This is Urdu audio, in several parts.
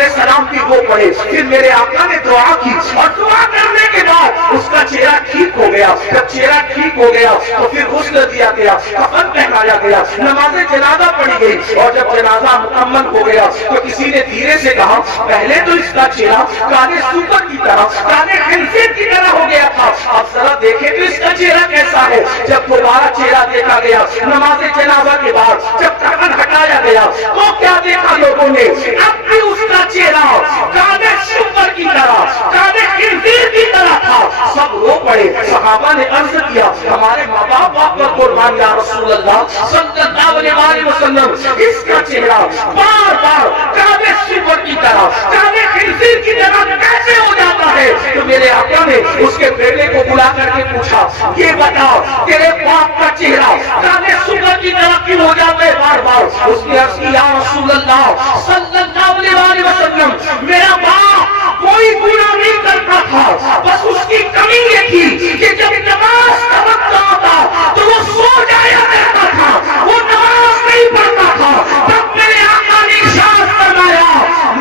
علیہ السلام کی وہ پڑھے. پھر میرے آقا نے دعا کی اور دعا کرنے کے بعد اس کا چہرہ ٹھیک ہو گیا. جب چہرہ ٹھیک ہو گیا تو پھر غسل دیا گیا, کفن پہنایا گیا, نماز جنازہ پڑھی گئی. اور جب جنازہ مکمل ہو گیا تو کسی نے دھیرے سے کہا پہلے تو اس کا چہرہ کالے سوپر کی طرح, کالے خنزیر کی طرح ہو گیا تھا, اب ذرا دیکھیں تو اس کا چہرہ کیسا ہے. جب دوبارہ چہرہ دیکھا گیا نماز جنازہ کے بعد جب کفن ہٹایا گیا تو کیا دیکھا لوگوں نے, اب بھی اس کا چہرہ کالے سوپر کی طرح, کالے خنزیر کی طرح تھا. سب رو پڑے. صحابہ نے عرض کیا ہمارے ماں باپ پر قربان یا رسول اللہ صلی اللہ علیہ وسلم, اس کا چہرہ بار بار کالے سوپر کی طرح, کالے خنزیر کی طرح کیسے ہو جاتا ہے. تو میرے آقا نے اس کے بیٹے کو بلا کر کے پوچھا یہ بتا تیرے باپ کا چہرہ کالے سوپر کی طرح کیوں ہو جاتا ہے بار بار. اس نے عرض کیا یا رسول اللہ صلی اللہ علیہ وسلم, میرا باپ کوئی گناہ نہیں کرتا تھا, بس اس کی کمی یہ تھی کہ جب نماز کا وقت آتا تو وہ سو جایا کرتا تھا, وہ نماز نہیں پڑھتا تھا. تب میرے آقا نے ارشاد فرمایا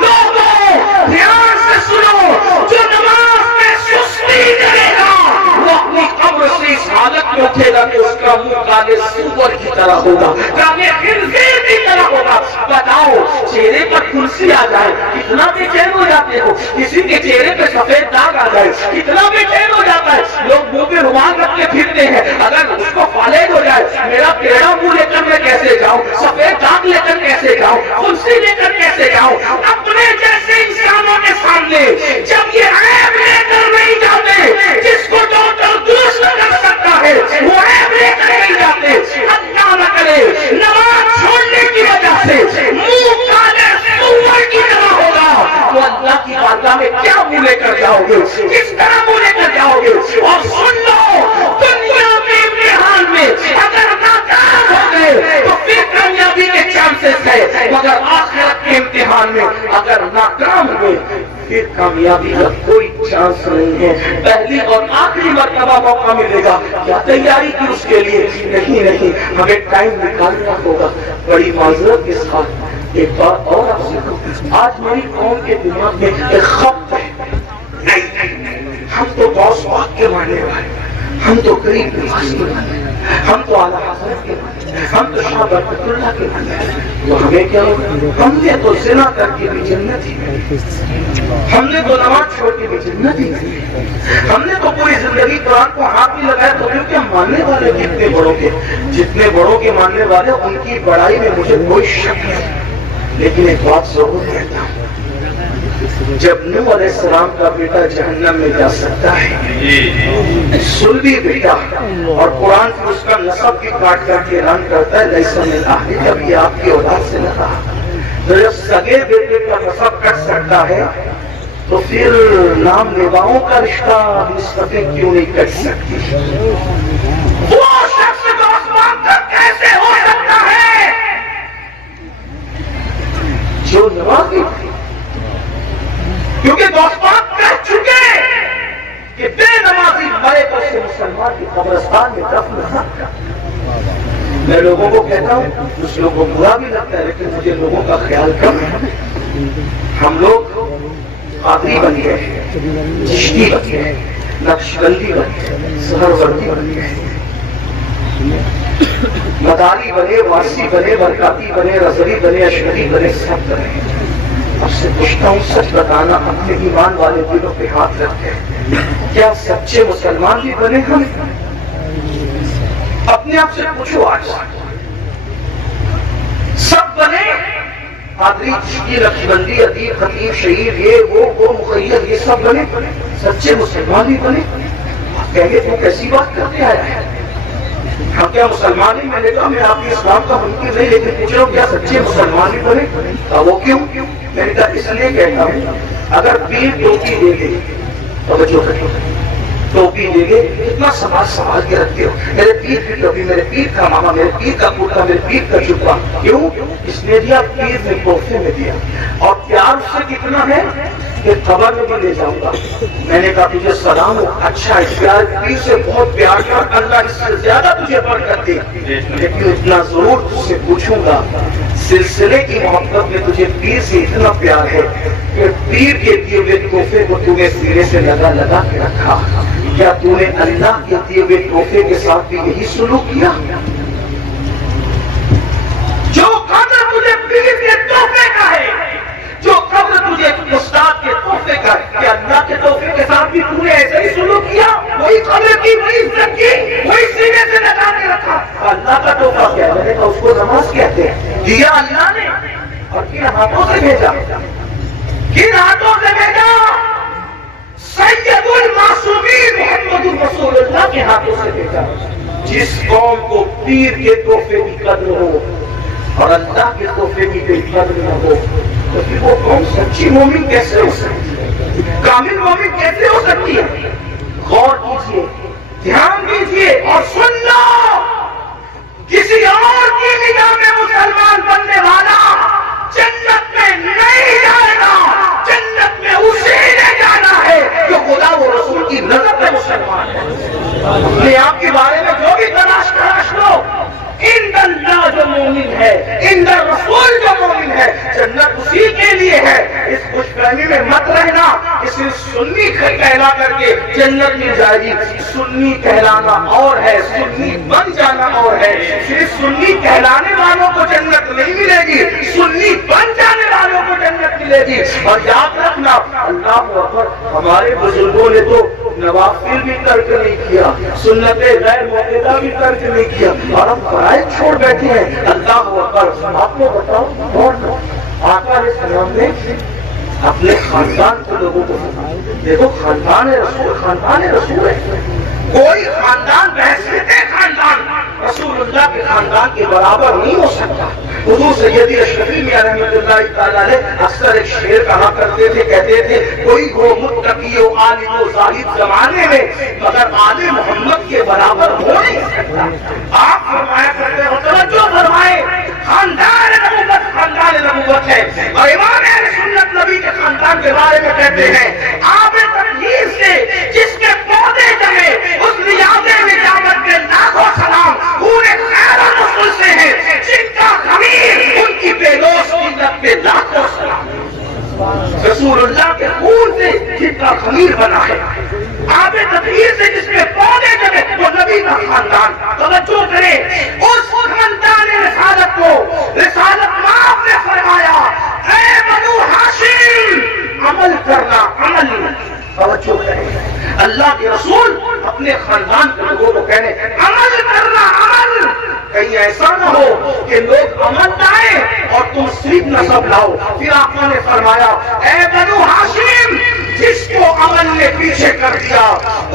لوگوں دھیان سے سنو, جو نماز میں سستی کرے گا وہ اپنی قبر سے اس حالت میں اٹھے گا کہ اس کا منہ کالے سور کی طرح ہوگا, کالے خنزیر کی طرح ہوگا. بتاؤ چہرے پر کرسی آ جائے کتنا بے چین ہو جاتے ہو, کسی کے چہرے پہ سفید داغ آ جائے کتنا بے چین ہو جاتا ہے. لوگ منہ پہ رومال رکھ کے پھرتے ہیں, اگر اس کو فالج ہو جائے میرا ٹیڑھا منہ لے کر میں کیسے جاؤں, سفید داغ لے کر کیسے جاؤں, کرسی لے کر کیسے جاؤں. اپنے جیسے انسانوں کے سامنے جب یہ عیب لے کر نہیں جاتے, جس کو ڈاکٹر درست کر سکتا ہے وہ عیب لے کر نہیں جاتے. اللہ نہ کرے نماز چھوڑنے کی وجہ سے منہ کالے سور کی طرح ہوگا تو اللہ کی بارگاہ میں کیا منہ لے کر جاؤ گے, کس طرح منہ لے کر جاؤ گے. اور سن لو دنیا کے امتحان میں اگر ناکام ہو گئے تو پھر کامیابی کے چانسز ہے, مگر آخرت کے امتحان میں اگر ناکام ہوئے پھر کامیابی کا کوئی چانس نہیں ہے. پہلی اور آخری مرتبہ موقع ملے گا, کیا تیاری کی اس کے لیے؟ نہیں, ہمیں ٹائم نکالنا ہوگا. بڑی معذرت کے ساتھ ایک بات اور آپ سے کہوں, آج میری قوم کے دماغ میں ایک خط ہے, نہیں ہم تو غوث پاک کے ماننے والے, ہم تو غریب نواز کے ماننے, ہم تو اعلیٰ حضرت کے ماننے, ہم تو شاہ برکت اللہ کے ماننے. تو ہمیں کیا ہوگا, ہم نے تو زنا کر کے بھی جنت ہی نہیں, ہم نے تو نماز چھوڑ کے بھی جنت ہی نہیں, ہم نے تو پوری زندگی قرآن کو ہاتھ بھی لگایا. تو کیونکہ ہم ماننے والے کتنے بڑوں کے, جتنے بڑوں کے ماننے والے ان کی بڑائی میں مجھے کوئی شک نہیں. لیکن ایک بات ضرور کہتا ہوں, جب نوح علیہ السلام کا بیٹا جہنم میں جا سکتا ہے, سلبی بیٹا, اور قرآن سے اس کا نسب بھی کاٹ کر کے اعلان کرتا ہے لیس من اہلک, جب یہ آپ کی اولاد سے نہ رہا, تو جب سگے بیٹے کا نسب کٹ سکتا ہے تو پھر نام نباؤں کا رشتہ نسبتیں کیوں نہیں کٹ سکتی. وہ شخص کو آسمان تک کیسے ہو سکتا ہے جو نمازی, کیونکہ دوستان کہہ چکے کہ بے نمازی مرے تو اسے مسلمان کی قبرستان میں دفن نہ کر. میں لوگوں کو کہتا ہوں, کچھ لوگوں کو برا بھی لگتا ہے, لیکن مجھے لوگوں کا خیال کم ہے. ہم لوگ قادری بن گئے, چشتی بن گئے, نقشبندی بن گئے, سہروردی بن گئے, مداری بنے, وارسی بنے, برکاتی بنے, رضوی بنے, اشعری بنے, سب بنے. اب سے پوچھتا ہوں, سچ بتانا اپنے ایمان والے دلوں پہ ہاتھ رکھتے ہیں, کیا سچے مسلمان بھی بنے ہم؟ اپنے آپ سے پوچھو, آج سب بنے, قادری, چشتی, نقشبندی, ادیب, خطیب, شہید, یہ وہ مخیر, یہ سب بنے, سچے مسلمان بھی بنے؟ کہے تو کیسی بات کرتے آیا ہے, ہم کیا مسلمان ہی؟ میں نے کہا میں آپ کی اسلام کا منکر نہیں, لیکن پوچھ رہا ہوں کیا سچے مسلمان بھی بنے؟ وہ کیوں؟ میں نے کہا اس لیے کہتا ہوں, اگر پیر ٹوپی دے گے, توجہ کریں, ٹوپی دے گے, کتنا سنبھال کے رکھتے ہو, میرے پیر کی ٹوپی, میرے پیر کا ماما, میرے پیر کا کرتا, میرے پیر کا جبہ, کیوں؟ اس نے دیا, پیر نے تحفے میں دیا. اور پیار اس سے کتنا ہے کہ قبر میں بھی لے جاؤں گا. میں نے کہا تجھے سلام ہو, اچھا پیار, پیر سے بہت پیار کر, اللہ اس سے زیادہ تجھے برکت دے, لیکن اتنا ضرور تجھ سے پوچھوں گا, سلسلے کی محبت میں تجھے پیر سے اتنا پیار ہے پیر کے دیے ہوئے تحفے کو تو نے سینے سے لگا لگا کے رکھا، کیا تو نے اللہ کے دیے ہوئے تحفے کے ساتھ بھی یہی سلوک کیا؟ جو قدر تجھے پیر کے تحفے کا ہے، جو قدر تجھے استاد کے تحفے کا ہے، کیا اللہ کے تحفے کے ساتھ بھی تو نے ایسا ہی سلوک کیا؟ وہی قدر کی، وہی عزت کی، وہی سینے سے لگا کے رکھا؟ اللہ کا تحفہ کیا ہے؟ اس کو نماز کہتے ہیں، دیا اللہ نے اور کن ہاتھوں سے بھیجا؟ کن ہاتھوں سے بھیجا؟ سید المعصومین محمد رسول اللہ کے ہاتھوں سے بھیجا۔ جس قوم کو پیر کے تحفے کی قدر ہو اور اللہ کے تحفے کی کوئی قدر نہ ہو، تو پھر وہ قوم سچی مومن کیسے ہو سکتی ہے؟ کامل مومن کیسے ہو سکتی ہے؟ غور کیجئے، دھیان دیجئے اور سن لو، کسی اور کی نگاہ میں مسلمان بننے والا جنت میں نہیں جائے گا، جنت میں اسی نے جانا ہے جو خدا و رسول کی نظر میں مسلمان ہے۔ اپنے آپ کے بارے میں جو بھی تلاش لو، ان اللہ جو مومن ہے، ان رسول جو مومن ہے، جنت اسی کے لیے ہے۔ اس خوش فہمی میں مت رہنا کسی سنی کہلا کر کے جنت مل جائے گی۔ سنی کہلانا اور ہے، سنی بن جانا اور ہے۔ صرف سنی کہلانے والوں کو جنت نہیں ملے گی، سنی بن جانے والوں کو جنت ملے گی۔ اور یاد رکھنا، اللہ اکبر، ہمارے بزرگوں نے تو نوافل بھی ترک نہیں کیا، سنت غیر معتدہ بھی ترک نہیں کیا، اور ہم فرائض چھوڑ بیٹھے ہیں۔ اللہ اکبر، آپ کو بتاؤ، اور آقا علیہ السلام نے اپنے خاندان کے لوگوں کو دیکھو، خاندان رسول، خاندان رسول ہے، کوئی خاندان بحثیت خاندان رسول اللہ کے خاندان کے برابر نہیں ہو سکتا۔ حضور سیدی اشرفی میاں رحمۃ اللہ تعالیٰ علیہ اکثر ایک شعر کہا کرتے تھے، کہتے تھے کوئی ہو متقی و عالم و زاہد زمانے میں مگر آل محمد کے برابر ہو نہیں سکتا۔ آپ فرمایا کرتے ہو، توجہ فرمائیں، خاندان نبوت، خاندان نبوت ہے، اور امام اہل سنت نبی کے خاندان کے بارے میں کہتے ہیں، آپ تطہیر سے جس کے پودے جمے اس ریاض نجابت کے لاکھوں سلام پورے خیر رسول سے ہیں، جن کا خمیر ان کی بے لوث کی لب پہ لاکھوں سلام، رسول اللہ کے خون سے جن کا خمیر بنا ہے، آپ تطہیر سے جس کے پودے جمے وہ نبی کا خاندان۔ توجہ کریں، اس خاندان رسالت کو رسالت مآب نے فرمایا، اے بنو ہاشم عمل کرنا، عمل۔ توجہ کریں، اللہ کے رسول اپنے خاندان کے لوگوں کو کہنے عمل کرنا، عمل۔ کہیں ایسا نہ ہو کہ لوگ عمل لائیں اور تم صرف نسب لاؤ۔ پھر آقا نے فرمایا، اے بنو ہاشم، جس کو عمل نے پیچھے کر دیا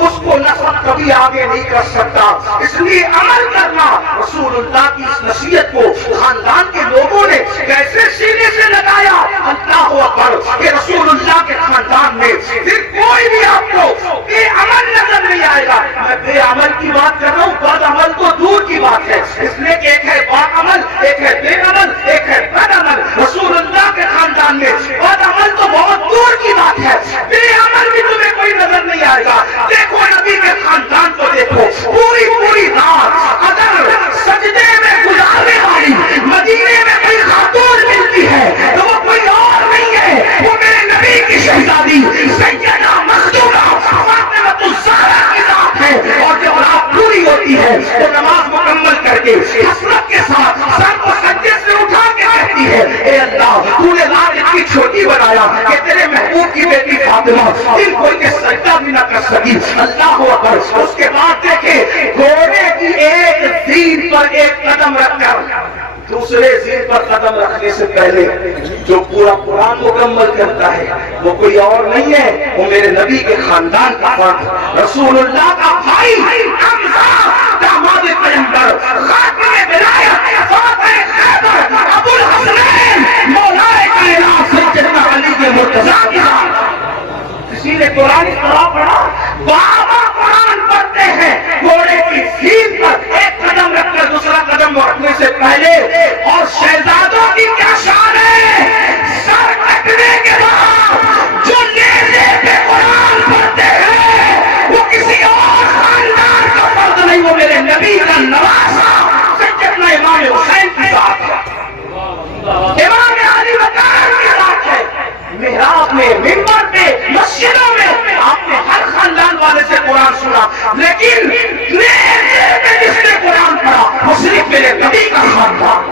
اس کو نسب کبھی آگے نہیں کر سکتا، اس لیے عمل کرنا۔ رسول اللہ کی اس نصیحت کو خاندان کے لوگوں نے کیسے سینے سے لگایا، اللہ اکبر، کہ رسول اللہ کے خاندان میں پھر کوئی بھی آپ کو بے عمل نظر نہیں آئے گا۔ میں بے عمل کی بات کر رہا ہوں، بد عمل تو دور کی بات ہے، اس لیے کہ ایک ہے با عمل، ایک ہے بے عمل، ایک ہے بد عمل۔ رسول اللہ کے خاندان میں بد عمل تو بہت دور کی بات ہے، بے عمل بھی تمہیں کوئی نظر نہیں آئے گا۔ دیکھو نبی کے خاندان کو دیکھو، پوری پوری رات اگر سجدے میں گزارنے والی مدینے میں کوئی خاتون ملتی ہے تو وہ کوئی اور نہیں ہے، وہ میرے نبی کی شہزادی سیدہ مخدومہ فاطمۃ الزہرا کی ذات ہے۔ اور جب رات پوری ہوتی ہے تو نماز مکمل کر کے حسرت کے ساتھ سر کو سجدے سے اٹھا کے کہتی ہے، اے اللہ، تو نے رات اتنی چھوٹی بنایا کہ تیرے محبوب کی بیٹی فاطمہ دل کھول کے سجدہ بھی نہ کر سکی۔ اللہ اکبر۔ اس کے بعد دیکھیں، گھوڑے کی ایک زیر پر ایک قدم رکھ کر دوسرے زیر پر قدم رکھنے سے پہلے جو پورا قرآن مکمل کرتا ہے وہ کوئی اور نہیں ہے، وہ میرے نبی کے خاندان کا فرد، رسول اللہ کا بھائی حمزہ داماد پیغمبر، خاتم ولایت، فاتح خیبر، ابو الحسنین، مولا کائنات سیدنا علی کے مرتضیٰ کی ذات۔ کسی نے قرآن اس طرح پڑھا، بابا قرآن پڑھتے ہیں، گھوڑے کی زیر پر ایک قدم رکھ کر دوسرا قدم رکھنے سے پہلے، اور شہزادوں کی کیا شان ہے، سر کٹنے کے بعد جو نیزے پہ قرآن پڑھتے ہیں وہ کسی اور خاندان کا فرد نہیں، وہ میرے نبی کا نواسا سیدنا امام حسین کی ذات ہے، امام علی مقام کی ذات ہے۔ محراب میں میں، منبر پہ، مسجدوں میں آپ نے ہر خاندان والے سے قرآن سنا، لیکن جس نے قرآن پڑھا وہ صرف میرے نبی کا خاندان۔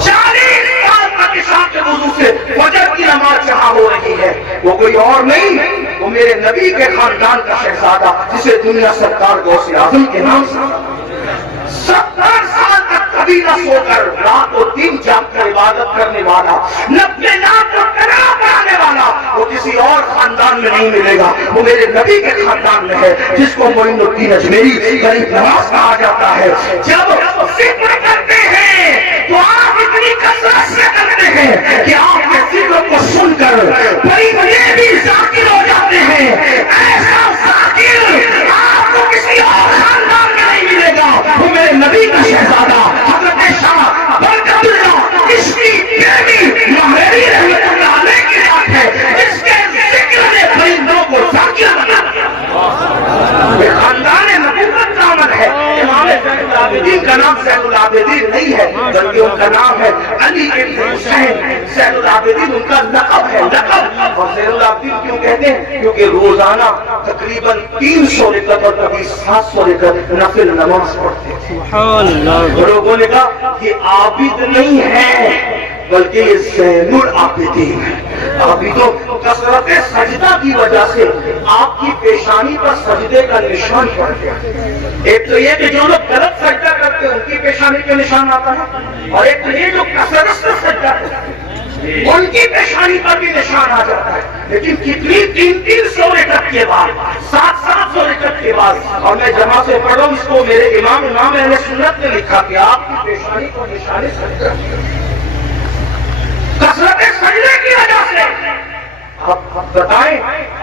40 سال تک عشاء کے وضو سے فجر کی نماز جہاں ہو رہی ہے وہ کوئی اور نہیں، وہ میرے نبی کے خاندان کا شہزادہ جسے دنیا سرکار غوث اعظم کے نام سے 70 سال تک کبھی نہ سو کر رات و دن جاگ کر عبادت کرنے والا، 90 لاکھ کو قرآن پڑھانے والا، وہ کسی اور خاندان میں نہیں ملے گا، وہ میرے نبی کے خاندان میں ہے، جس کو معین الدین اجمیری غریب نواز کہا جاتا ہے۔ جب ذکر کرتے ہیں تو آپ اتنی کثرت سے کرتے ہیں کہ آپ کے ذکر کو سن کر فرشتے بھی ذاکر ہو جاتے ہیں۔ ایسا ذاکر آپ کو کسی اور خاندان میں نہیں ملے گا، وہ میرے نبی کا شہزادہ حضرت شاہ برکت اللہ عشقی بیوی مہری رحمت اللہ علیہ کی بات ہے، اس کے ذکر نے فرشتوں کو ذاکر بنا دیا۔ یہ خاندان نبوت کا عمل ہے۔ امام زین العابدین کا نام زین العابدین نہیں ہے بلکہ ان کا نام ہے علی ابن حسین۔ زین العابدین ان کا لقب ہے، لقب۔ اور زین العابدین کیوں کہتے ہیں؟ کیونکہ روزانہ تقریباً 300 رکعت اور کبھی 700 رکعت نفل نماز پڑھتے تھے۔ لوگوں نے کہا یہ عابد نہیں ہے بلکہ یہ زین العابدین ہے۔ عابدوں کثرت سجدہ کی وجہ سے آپ کی پیشانی پر سجدے کا نشان پڑ گیا۔ ایک تو یہ کہ جو لوگ غلط سجدہ کرتے ہیں ان کی پیشانی پہ نشان آتا ہے، اور ایک تو یہ جو کثرت سے سجدہ کرتے ہیں ان کی پیشانی پر بھی نشان آ جاتا ہے۔ لیکن کتنی 300 رکعت کے بعد، 700 رکعت کے بعد، اور میں جمع سے پڑھ رہا ہوں اس کو، میرے امام اہل سنت نے لکھا کہ آپ کی پیشانی پر نشان سجدہ کثرت سجدے کی وجہ سے۔ آپ بتائیں،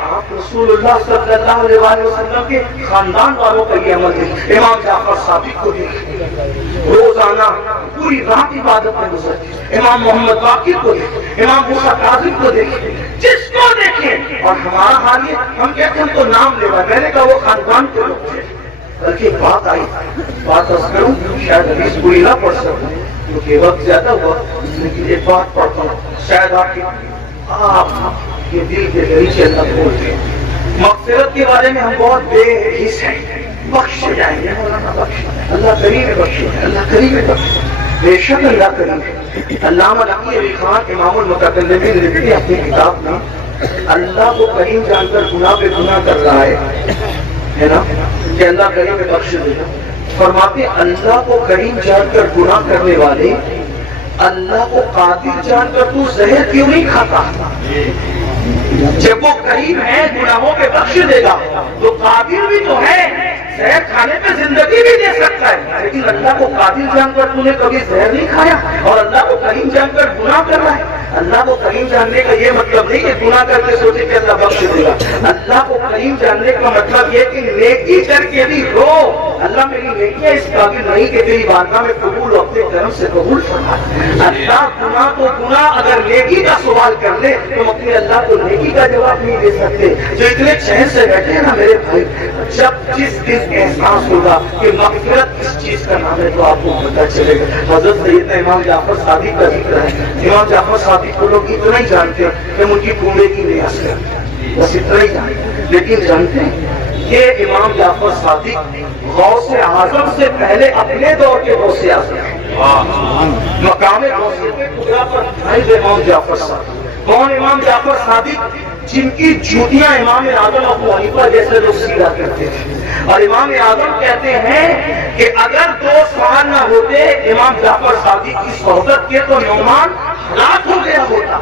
آپ رسول اللہ صلی اللہ علیہ وسلم کے خاندان والوں کا یہ عمل ہے۔ امام جعفر صادق کو دیکھیں، روزانہ پوری رات عبادت میں گزرتے۔ امام محمد باقر کو دیکھیں، امام موسیٰ کاظم کو دیکھیں، جس کو دیکھیں۔ اور ہمارا حال یہ، ہم کہتے ہیں ہم تو نام لے رہا، میں نے کہا وہ خاندان کے لوگ تھے۔ بلکہ ایک بات آئی، بات عرض کروں، شاید حدیث پوری نہ پڑھ سکوں کیونکہ وقت زیادہ ہوا، لیکن ایک بات پڑھتا ہوں، شاید آپ یہ دل کے نیچے اللہ بولتے ہیں۔ مغفرت کے بارے میں ہم بہت بے حس ہیں، بخش جائیں گے، اللہ کریم ہے، بخش اللہ کریم ہے، بخش بے شک اللہ کریم ہے۔ علامہ نقی علی خان امام المتکلمین لکھتے ہیں اپنی کتاب میں، اللہ کو کریم جان کر گناہ پہ گناہ کر رہا ہے نا، کہ اللہ کریم ہے، بخش دے گا۔ فرماتے اللہ کو کریم جان کر گناہ کرنے والے، اللہ کو قادر جان کر تو زہر کیوں نہیں کھاتا؟ جب وہ کریم ہے گناہوں پہ بخش دے گا تو قادر بھی تو ہے، زہر کھانے پہ زندگی بھی دے سکتا ہے، لیکن اللہ کو قادر جان کر تو نے کبھی زہر نہیں کھایا اور اللہ کو کریم جان کر گناہ کر رہا ہے۔ اللہ کو کریم جاننے کا یہ مطلب نہیں کہ گناہ کر کے سوچے کہ اللہ بخش دے گا۔ اللہ کو کریم جاننے کا مطلب یہ کہ نیکی کر کے بھی رو، اللہ میری نیکیاں اس قابل نہیں کہ تیری بارگاہ میں قبول اپنے کرم سے قبول فرما۔ اللہ گناہ تو گناہ اگر نیکی کا سوال کر لے تو اپنے اللہ کو نیکی کا جواب نہیں دے سکتے۔ جو اتنے چین سے بیٹھے ہیں نا میرے بھائی، جب جس دن احساس ہوگا کہ مغفرت کس چیز کا نام ہے تو آپ کو پتہ چلے گا۔ حضرت سیدنا امام جعفر صادق کا ذکر ہے۔ امام جعفر صادق کو لوگ اتنا ہی جانتے ہیں کہ ان کی کنبے کی ریاض ہے، بس اتنا ہی جانتے، لیکن جانتے ہیں کہ امام جعفر صادق غوث اعظم سے پہلے اپنے دور کے غوث اعظم، مقام غوثیت کبریٰ پر فائز امام جعفر صادق۔ کون امام جعفر صادق؟ جن کی جوتیاں امام اعظم ابو حنیفہ جیسے لوگ سیدھا کرتے تھے، اور امام اعظم کہتے ہیں کہ اگر 2 سال نہ ہوتے امام جعفر صادق کی صحبت کے تو نعمان ہلاک ہو گیا ہوتا۔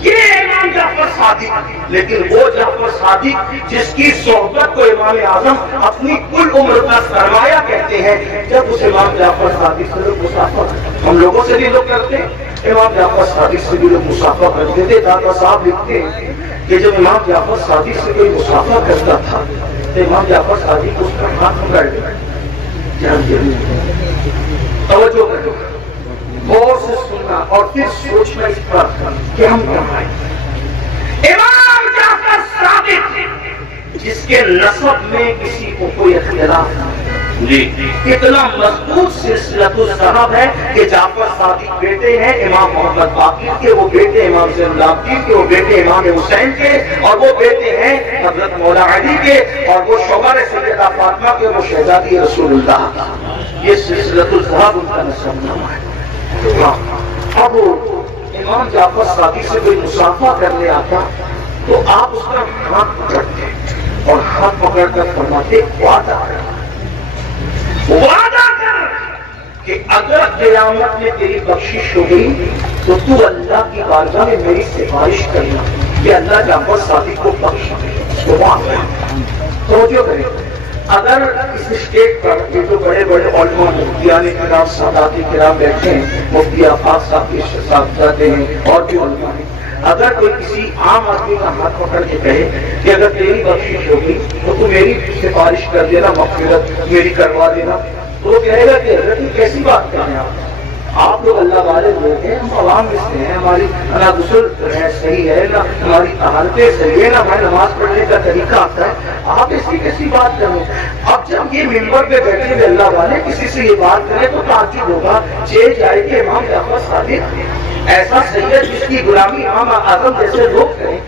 یہ امام جعفر صادق، لیکن وہ جعفر صادق جس کی صحبت کو امام اعظم اپنی کل عمر کا سرمایہ کہتے ہیں، جب اس امام جعفر صادق سے لوگ مسافر، ہم لوگوں سے بھی لوگ کرتے ہیں، امام جعفر صادق سے بھی لوگ مسافر کرتے تھے۔ داتا صاحب لکھتے ہیں کہ جب امام جعفر صادق سے کوئی مسافر کرتا تھا تو امام جعفر صادق اس کا ہاتھ پکڑ لیا۔ توجہ کرو، غور سے سننا اور پھر سوچنا اس پر کہ ہم کہاں ہیں۔ امام جعفر صادق جس کے نسب میں کسی کو کوئی اختلاف جی اتنا مضبوط سلسلۃ الصحاب ہے کہ جعفر صادق بیٹے ہیں امام محمد باقر کے، وہ بیٹے امام زین العابدین کے، وہ بیٹے امام حسین کے، اور وہ بیٹے ہیں حضرت مولا علی کے، اور وہ شوہر سیدہ فاطمہ کے، وہ شہزادی رسول اللہ. یہ سلسلۃ الصحاب ان کا نسب نامہ ہے. اب امام جعفر صادق سے کوئی مصافحہ کرنے آتا تو آپ اس کا ہاتھ پکڑتے اور ہاتھ پکڑ کر فرماتے وعدہ کر کہ اگر قیامت میں تیری بخشش ہو گئی تو تو اللہ کی بارگاہ میں میری سفارش کرنا کہ اللہ جعفر صادق کو بخش دے. توجہ کریں، اگر اس اسٹیج پر یہ جو بڑے بڑے علماء مفتیان کرام سادات کرام بیٹھے ہیں، مفتی آفاق صاحب کے صاحبزادے ہیں اور بھی علماء ہیں، اگر کوئی کسی عام آدمی کا ہاتھ پکڑ کے کہے کہ اگر تیری بخشش ہوگی تو تو میری سفارش کر دینا، مغفرت میری کروا دینا، تو وہ کہے گا کہ حضرت یہ کیسی بات کر رہے ہیں آپ لوگ اللہ والے لوگ ہیں، ہم عوام میں سے ہیں، ہماری نہ غسل ہے صحیح ہے، نہ ہماری طہارتیں صحیح ہے، نہ ہماری نماز پڑھنے کا طریقہ آتا ہے، آپ ایسی کیسی بات کریں. اب جب یہ ممبر پہ بیٹھے ہوئے اللہ والے کسی سے یہ بات کریں تو تعجب ہوگا، چیز جائے کہ امام جعفر صادق ایسا سید جس کی غلامی امام اعظم جیسے لوگ کریں،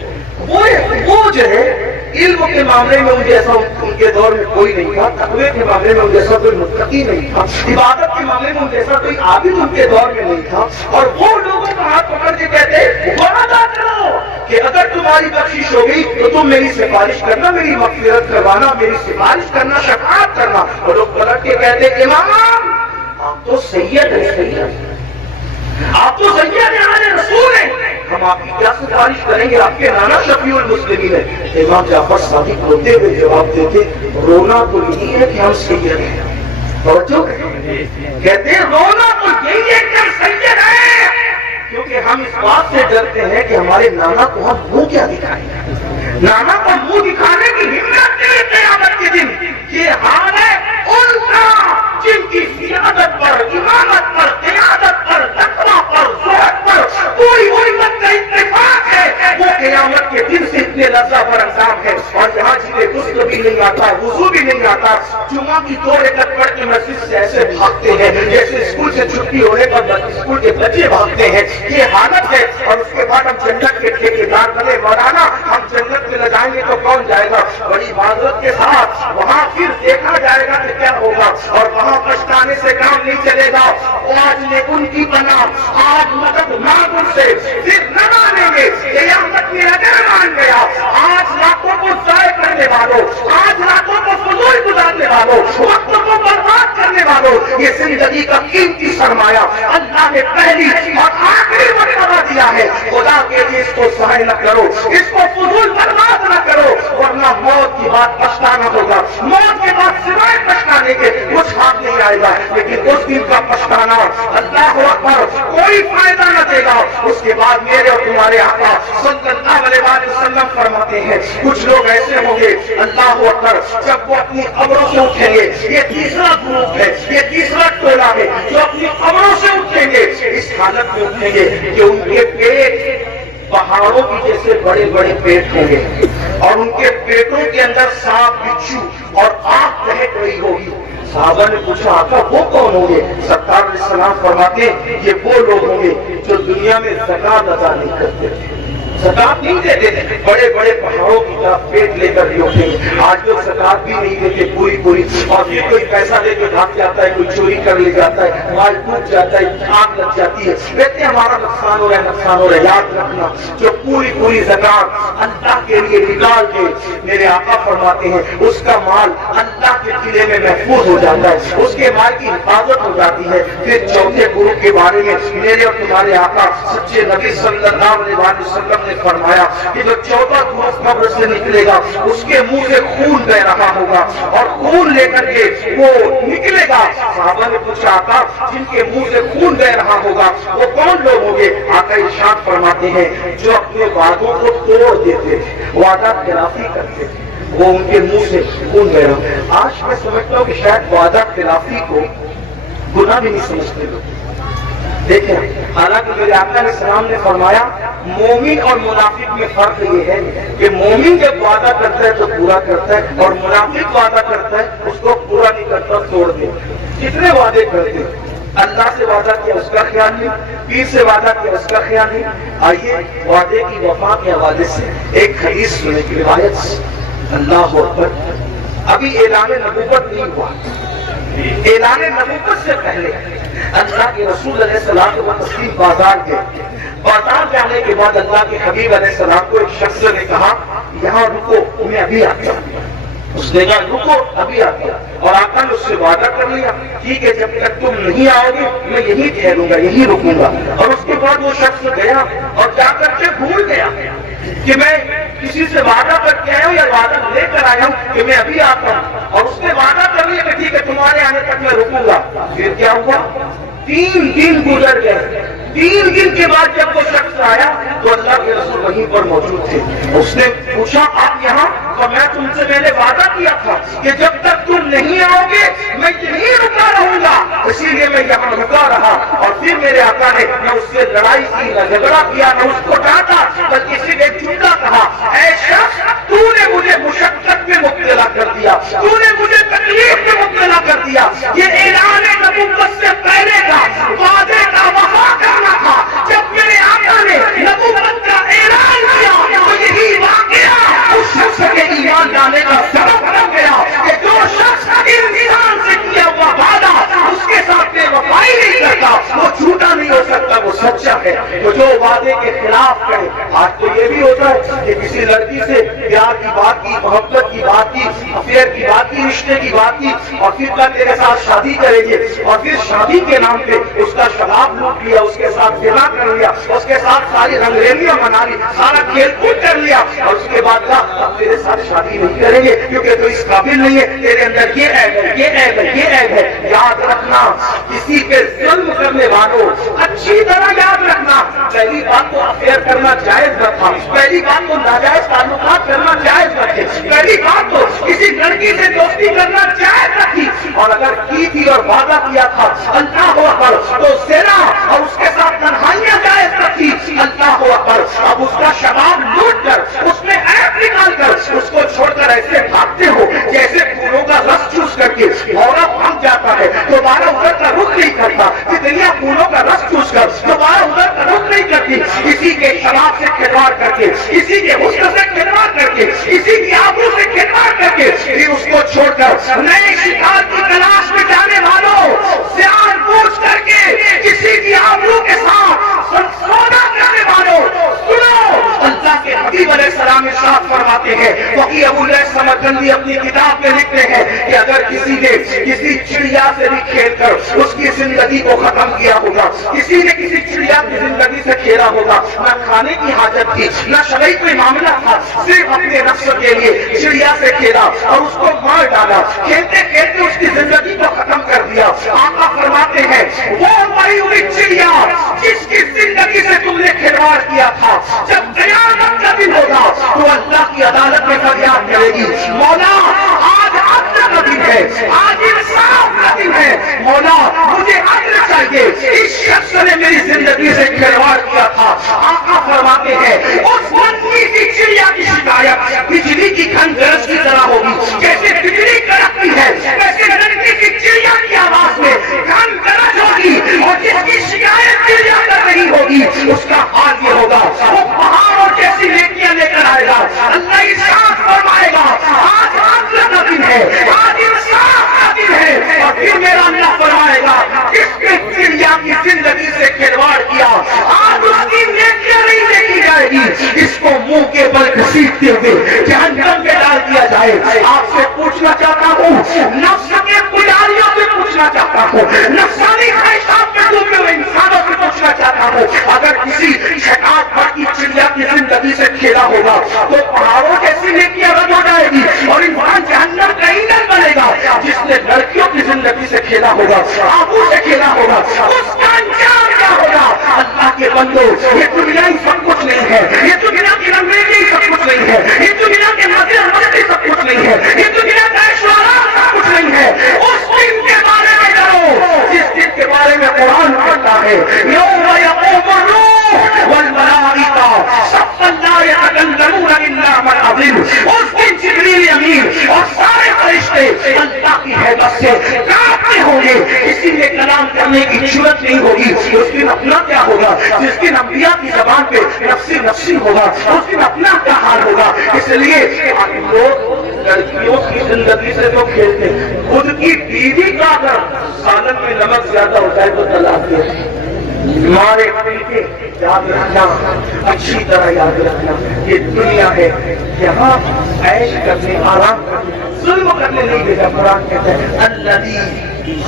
وہ جو ہے علم کے معاملے میں ان جیسا ان کے دور میں کوئی نہیں تھا، تقوی کے معاملے میں ان جیسا کوئی متقی نہیں تھا، عبادت کے معاملے میں ان جیسا کوئی عابد ان کے دور میں نہیں تھا، اور وہ لوگوں کا ہاتھ پکڑ کے کہتے وعدہ کرو کہ اگر تمہاری بخشش ہو گئی تو تم میری سفارش کرنا، میری مغفرت کروانا، میری سفارش کرنا، شفاعت کرنا. اور لوگ پلٹ کے کہتے امام آپ تو سید ہیں، سید آپ تو سید ہیں، رسول ہیں، ہم آپ کی کیا سفارش کریں گے، آپ کے نانا شفیع المسلمین ہے. امام جعفر صادق روتے ہوئے جواب دیتے رونا تو نہیں ہے کہ ہم سید ہیں، توجہ کہتے ہیں رونا تو یہی ہے کہ ہم سید ہیں، کیونکہ ہم اس بات سے ڈرتے ہیں کہ ہمارے نانا کو ہم منہ کیا دکھائیں، نانا کو منہ دکھانے کی ہمت نہیں قیامت کے دن. یہ حال ہے ان کا جن کی سیادت پر، امامت پر، قیادت پر، تقویٰ پر، زہد پر پوری امت کا اتفاق ہے، وہ قیامت کے دن سے اتنے لذا پر اقسام ہے. اور یہاں جنہیں غسل بھی نہیں آتا، وضو بھی نہیں آتا، جمعہ کی 2 رکعت پڑھ کے مسجد سے ایسے بھاگتے ہیں جیسے اسکول سے چھٹی ہونے پر اسکول کے بچے بھاگتے ہیں. یہ حالت ہے. اور اس کے بعد ہم جنت کے ٹھیکیدار بنے، مولانا ہم جنت میں نہ جائیں گے تو کون جائے گا؟ بڑی معذرت کے ساتھ وہاں پھر دیکھا جائے گا کہ کیا ہوگا، اور وہاں پچھتانے سے کام نہیں چلے گا. آج نے ان کی بنا، آج مدد مانگ ان سے، پھر نہ مانیں گے. قیامت میں اگر مان گیا، آج لاکھوں کو ضائع کرنے والوں، آج لاکھوں کو فضول گزارنے والوں، وقت کو برباد کرنے والوں، یہ زندگی کا قیمتی سرمایہ اللہ نے پہلی اور آخری مرتبہ دیا ہے. خدا کے لیے اس کو ضائع نہ کرو، اس کو فضول برباد نہ کرو، ورنہ موت کی بات پچھتانا ہوگا. موت کے بعد سوائے پچھتانے کے کچھ ہاتھ نہیں آئے گا. لیکن اس دن کا پچھتانا اللہ اکبر کوئی فائدہ نہ دے گا. اس کے بعد میرے اور تمہارے آقا صلی اللہ علیہ وسلم فرماتے ہیں کچھ لوگ ایسے ہوں گے اللہ اکبر جب وہ اپنی قبروں سے اٹھیں گے، یہ تیسرا گروپ ہے، یہ تیسرا ٹولہ ہے جو اپنی قبروں سے اٹھیں گے، اس حالت میں اٹھیں گے کہ ان کے پیٹ پہاڑوں کی جیسے بڑے بڑے پیٹ ہوں گے، اور ان کے پیٹوں کے اندر سانپ، بچھو اور آگ بہک رہی ہوگی. صحابہ نے پوچھا آقا وہ کون ہوں گے؟ سرکار علیہ السلام فرماتے یہ وہ لوگ ہوں گے جو دنیا میں زکات ادا نہیں کرتے تھے، زکات نہیں دیتے تھے، بڑے بڑے پہاڑوں کی طرف پیٹ لے کر بھی اٹھیں گے. آج لوگ زکات بھی نہیں دیتے پوری، اور پھر کوئی پیسہ لے کے بھاگ جاتا ہے، کوئی چوری کر لے جاتا ہے، مال ٹوٹ جاتا ہے، آگ لگ جاتی ہے، کہتے ہیں ہمارا نقصان ہو رہا ہے، نقصان ہو رہا ہے. یاد رکھنا جو پوری زکات اللہ کے لیے نکال کے میرے آقا فرماتے ہیں اس کا مال اللہ کے قلعے میں محفوظ ہو جاتا ہے، اس کے مال کی حفاظت ہو جاتی ہے. پھر چوتھے گروپ کے بارے میں میرے اور تمہارے آقا سچے نبی صلی اللہ علیہ وسلم نے فرمایا کہ جو چوتھا گروپ قبر سے نکلے گا اس کے منہ سے خون بہ رہا ہوگا، اور خون لے کر کے وہ نکلے گا. صحابہ نے پوچھا آقا جن کے منہ سے خون بہ رہا ہوگا وہ کون لوگ ہوں گے؟ آقا ارشاد فرماتے ہیں جو اپنے وعدوں کو توڑ دیتے تھے، وعدہ خلافی کرتے تھے، وہ ان کے منہ سے خون بہ رہا. آج میں سمجھتا ہوں کہ شاید وعدہ خلافی کو گناہ بھی نہیں سمجھتے لوگ. دیکھیں حالانکہ میرے آقا علیہ السلام نے فرمایا مومن اور منافق میں فرق یہ ہے کہ مومن جب وعدہ کرتا ہے تو پورا کرتا ہے اور منافق وعدہ کرتا ہے اس کو پورا نہیں کرتا توڑ دیتا. کتنے وعدے کرتے ہیں؟ اللہ سے وعدہ کیا اس کا خیال نہیں, پیر سے وعدہ کیا اس کا خیال نہیں. آئیے وعدے کی وفا کے حوالے سے ایک حدیث سننے کی روایت سے. اللہ اکبر. ابھی اعلان نبوت نہیں ہوا, اعلان نبوت سے پہلے اللہ کے رسول علیہ السلام و تسلیم بازار گئے. بازار جانے کے بعد اللہ کے حبیب علیہ السلام کو ایک شخص نے کہا یہاں رکو میں ابھی آتا ہوں. اس نے کہا رکو ابھی آتا. اور آقا نے اس سے وعدہ کر لیا ٹھیک ہے جب تک تم نہیں آؤ گے میں یہی ٹھہروں گا یہی رکوں گا. اور اس کے بعد وہ شخص گیا اور جا کر کے بھول گیا کہ میں کسی سے وعدہ کر کے آیا ہوں یا وعدہ لے کر آیا ہوں کہ میں ابھی آتا ہوں. اور اس نے وعدہ کر لیا کہ ٹھیک ہے تمہارے آنے تک میں رکوں گا. پھر کیا ہوا 3 دن گزر گئے. 3 دن کے بعد جب وہ شخص آیا تو اللہ کے رسول وہیں پر موجود تھے. اس نے پوچھا آپ یہاں؟ اور میں تم سے میں نے وعدہ کیا تھا کہ جب تک تم نہیں آؤ گے میں یہیں رکا رہوں گا, اسی لیے میں یہاں رکا رہا. اور پھر میرے آقا نے نہ اس سے لڑائی کی نہ جھگڑا کیا نہ اس کو ڈانٹا بلکہ کسی نے جملہ کہا اے شخص تو نے مجھے مشقت میں مبتلا کر دیا, تو نے مجھے تکلیف میں مبتلا کر دیا. یہ اعلان نبوت سے پہلے کا وعدے کا وفا کرنا تھا. جب میرے آقا نے نبوت کا اعلان کیا تو یہی واقعہ اس شخص کے ایمان لانے کا سبب بن گیا کہ جو شخص انسان سے کیا ہوا وعدہ اس کے ساتھ بے وفائی نہیں کرتا وہ جھوٹا نہیں ہو سکتا, وہ سچا ہے. تو جو وعدے کے خلاف کرے. آج تو یہ بھی ہوتا ہے کہ کسی لڑکی سے پیار کی بات کی, محبت کی بات کی, افیئر کی بات کی, رشتے کی بات کی اور پھر کل تیرے ساتھ شادی کریں گے اور پھر شادی کے نام پہ اس کا شراب لوٹ لیا, اس کے ساتھ زنا کر لیا, اس کے ساتھ ساری رنگریلیاں منا لی, سارا کھیل کود کر لیا اور اس کے بعد اب تیرے ساتھ شادی نہیں کریں گے کیونکہ تو اس قابل نہیں ہے, تیرے اندر یہ عیب ہے, یہ عیب ہے, یہ عیب ہے. یاد رکھنا کسی پہ ظلم کرنے والوں اچھی طرح یاد رکھنا پہلی بات تو افیئر کرنا جائز نہ تھا, پہلی بات تو ناجائز تعلقات کرنا جائز نہ تھے, پہلی بات تو کسی لڑکی سے دوستی کرنا جائز نہ تھی. اور اگر کی تھی اور وعدہ کیا تھا اللہ اکبر تو زنا اور اس کے ساتھ تنہائیاں جائز نہ تھی. اللہ اکبر. اب اس کا شباب لوٹ کر اس میں عیب نکال کر اس کو چھوڑ کر ایسے بھاگتے ہو جیسے پھولوں کا رس چوس کر کے عورت بھاگ جاتا ہے دوبارہ ادھر کا رخ نہیں کرتا, تتلیاں پھولوں کا رس چوس کر دوبارہ ادھر کا رخ نہیں کرتی. کسی کے شراب سے کھلواڑ کر کے, کسی کے حسن سے کھلواڑ کر کے, کسی کی آبرو سے کھلواڑ کر کے پھر اس کو چھوڑ کر نئے شکار کی تلاش میں جانے والوں جان بوجھ کر کے کسی کی آبرو کے ساتھ سودا کرنے والوں سنو اللہ کے حبیب علیہ السلام ارشاد فرماتے ہیں وقی ابو لیث سمرقندی اپنی کتاب میں لکھتے ہیں کہ اگر کسی نے کسی چڑیا سے بھی کھیل کر اس کی زندگی کو ختم کیا ہوگا, کسی نے کسی چڑیا کی زندگی سے کھیلا ہوگا, نہ کھانے کی حاجت تھی نہ شرعی کوئی معاملہ تھا, صرف اپنے نفس کے لیے چڑیا سے کھیلا اور اس کو مار ڈالا, کھیلتے کھیلتے اس کی زندگی کو ختم کر دیا. آقا فرماتے ہیں وہ مری ہوئی چڑیا جس کی زندگی سے تم نے کھلواڑ کیا تھا جب قیامت کا دن ہوگا تو اللہ کی عدالت میں فریاد کرے گی مولا آج عدل کا دن ہے, آج انصاف کا دن ہے, مولا مجھے عدل چاہیے, اس شخص نے میری زندگی سے کھلواڑ کیا تھا. آقا فرماتے ہیں اس بندی کی چڑیا کی شکایت بجلی کی کھن گرج کی طرح ہوگی, جیسے بجلی کڑکتی ہے ویسے لڑکی کی چڑیا کی آواز میں کھن گرج ہوگی اور جس کی شکایت چڑیا کر رہی ہوگی اس کا حال یہ ہوگا وہ پہاڑوں جیسی نیکیاں لے کر آئے گا. اللہ ارشاد فرمائے گا آج عدل کا دن ہے, آج انصاف کا دن ہے. اور پھر میرا اللہ فرمائے گا جس نے چڑیا کی زندگی سے کھلواڑ کیا آج اس کی نیکیاں نہیں دیکھی جائے گی, اس کو منہ کے بل گھسیٹتے ہوئے جہنم میں ڈال دیا جائے. آپ سے پوچھنا چاہتا ہوں, نفس کے پجاریوں سے پوچھنا چاہتا ہوں, نفسانی خواہشات میں ڈوبے ہوئے انسانوں سے پوچھنا چاہتا ہوں, اگر کسی شکایت پر کی چڑیا کی زندگی سے کھیلا ہوگا تو پہاڑوں جیسی نیکیاں رد ہو جائے گی اور انسان جہنم کا ایندھن بنے گا. جس نے لڑکیوں کی زندگی سے کھیلا ہوگا, آبرو سے کھیلا ہوگا, اس کا انجام کیا ہوگا؟ اللہ کے بندو یہ دنیا ہی سب کچھ نہیں ہے, یہ دنیا کی رنگریلی سب کچھ نہیں ہے, یہ دنیا کے مزے مستی سب کچھ نہیں ہے, یہ دنیا کا ایشوارہ سب کچھ نہیں ہے. اس دن کے بارے میں ڈرو جس دن کے بارے میں قرآن کہتا ہے یوم یقوم الروح والملائکہ صفا لا یتکلمون الا من اذن. اس دن جبریل امین اور سارے فرشتے اللہ کی حیبت سے کانپتے ہوں گے. کسی میں کلام کرنے کی جرأت نہیں ہوگی. اس دن اپنا کیا ہوگا؟ جس دن انبیاء کی زبان پہ نفسی نفسی ہوگا اس دن اپنا کیا حال ہوگا. اس لیے لوگ لڑکیوں کی زندگی سے تو کھیلتے ہیں. خود کی بیوی کا اگر سالن میں نمک زیادہ ہوتا ہے تو طلاق دے. ہمارے کے یاد رکھنا, اچھی طرح یاد رکھنا, یہ دنیا ہے یہاں عیش کرنے آرام کرنے ظلم کرنے نہیں دے گا. قرآن کہتا ہے الذی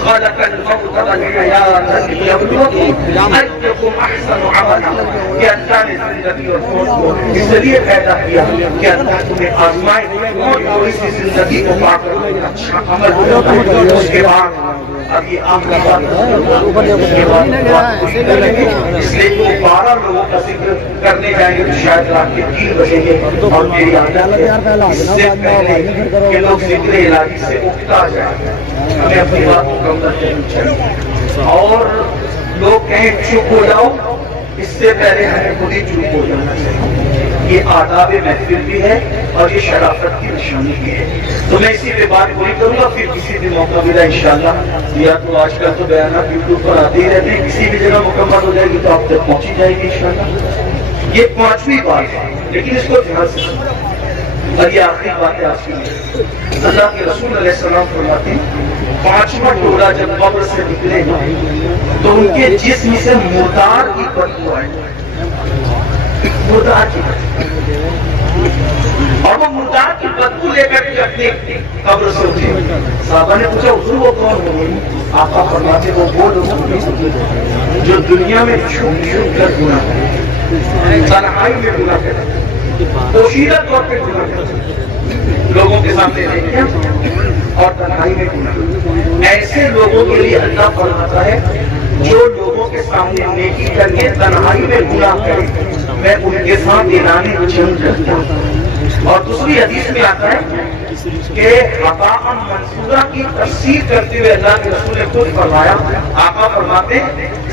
خلق الموت والحیات لیبلوکم ایکم احسن عملا, کہ اللہ نے زندگی اور موت کو اس لیے پیدا کیا کہ اللہ تمہیں آزمائے اور تھوڑی سی زندگی کو پا کر اچھا عمل ہو. اس کے بعد اب یہ آخری بات اس کے بعد پوری کر لیں گے. اس لیے وہ 12 لوگوں کا ذکر کرنے جائیں گے تو شاید رات کے 3 بجے گے. اور میری عادت ہے اس سے پہلے کہ لوگ ذکر الہی سے اکتا جائیں ہمیں اپنی بات مکمل کرنی چاہیے. اور لوگ کہیں چپ ہو جاؤ, اس سے پہلے ہمیں خود ہی چپ ہو جانا چاہیے. یہ آداب محفل بھی ہے اور یہ شرافت کی نشانی بھی ہے. تو میں اسی پہ بات پوری کروں گا, پھر کسی بھی موقع ملا انشاءاللہ. یا تو آج کل تو بیانات یوٹیوب پر آتے ہی رہتے ہیں, کسی بھی جگہ مکمل ہو جائے گی تو آپ تک پہنچی جائے گی انشاءاللہ. یہ 5ویں بات ہے لیکن اس کو دھیان سے سنیں. اور یہ آخری بات ہے آج کی. اللہ کے رسول علیہ السلام فرماتے ہیں 5واں ٹولہ جب قبر سے نکلے تو ان کے جسم سے مردار کی بدبو آئے. مردار کی اور وہ مردار کی بدبو لے کر کے اپنے قبر سے اٹھے. صحابہ نے پوچھا حضور وہ کون ہوئے؟ آقا فرماتے وہ لوگ جو دنیا میں چھپ چھپ کر گناہ کرتے, تنہائی میں گناہ کرتے, پوشیدہ طور پہ گناہ کرتے, لوگوں کے سامنے نہیں کیا اور تنہائی میں گناہ. ایسے لوگوں کے لیے اللہ فرماتا ہے جو لوگوں کے سامنے نیکی کر کے تنہائی میں گناہ کرے میں ان کے ساتھ اعلان جنگ رکھتا ہوں. اور دوسری حدیث میں آتا ہے کہ حقاء منصورہ کی تفسیر کرتے ہوئے اللہ کے رسول نے خود فرمایا. آقا فرماتے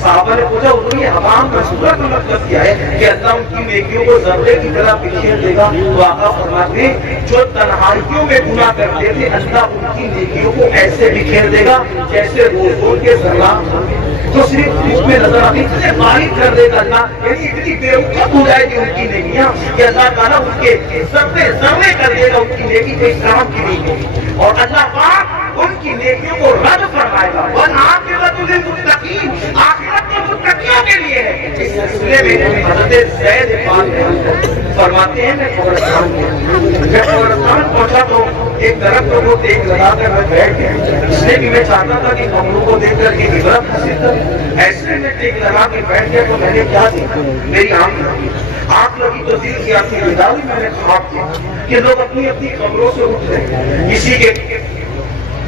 صحابہ نے پوچھا حضور یہ حقاء منصورہ کا مطلب کیا ہے کہ اللہ ان کی نیکیوں کو ذرے کی طرح بکھیر دے گا. تو آقا فرماتے جو تنہائیوں میں گناہ کرتے تھے اللہ ان کی نیکیوں کو ایسے بکھیر دے گا جیسے روزوں کے ذرات تو صرف اس میں نظر آتی اتنے باریک کر دے گا اللہ, یعنی اتنی بے وقت ہو جائے گی ان کی نیکیاں کہ اللہ تعالیٰ ان کے ذرے کر دے گا ان کی نیکی کے کام کی نہیں ہوگی. اور اللہ پاک ان کی نیکیوں کو رد فرمائے گا. والعاقبۃ للمتقین, آخرت کے متقیوں کے لیے ہے. اس سلسلے میں حضرت زید پاک فرماتے ہیں میں قبرستان میں جب قبرستان پہنچا تو ایک درخت کو دیکھ لگا کر میں بیٹھ گیا, اس لیے بھی میں چاہتا تھا کہ قبروں کو دیکھ کر کے عبرت حاصل کروں. ایسے میں دیکھ لگا کے بیٹھ گیا تو میں نے کیا دیکھا, میری آنکھ لگی تو دل کی آنکھ بیداری میں نے خواب دیکھا کہ لوگ اپنی اپنی قبروں سے اٹھ رہے ہیں. کسی کے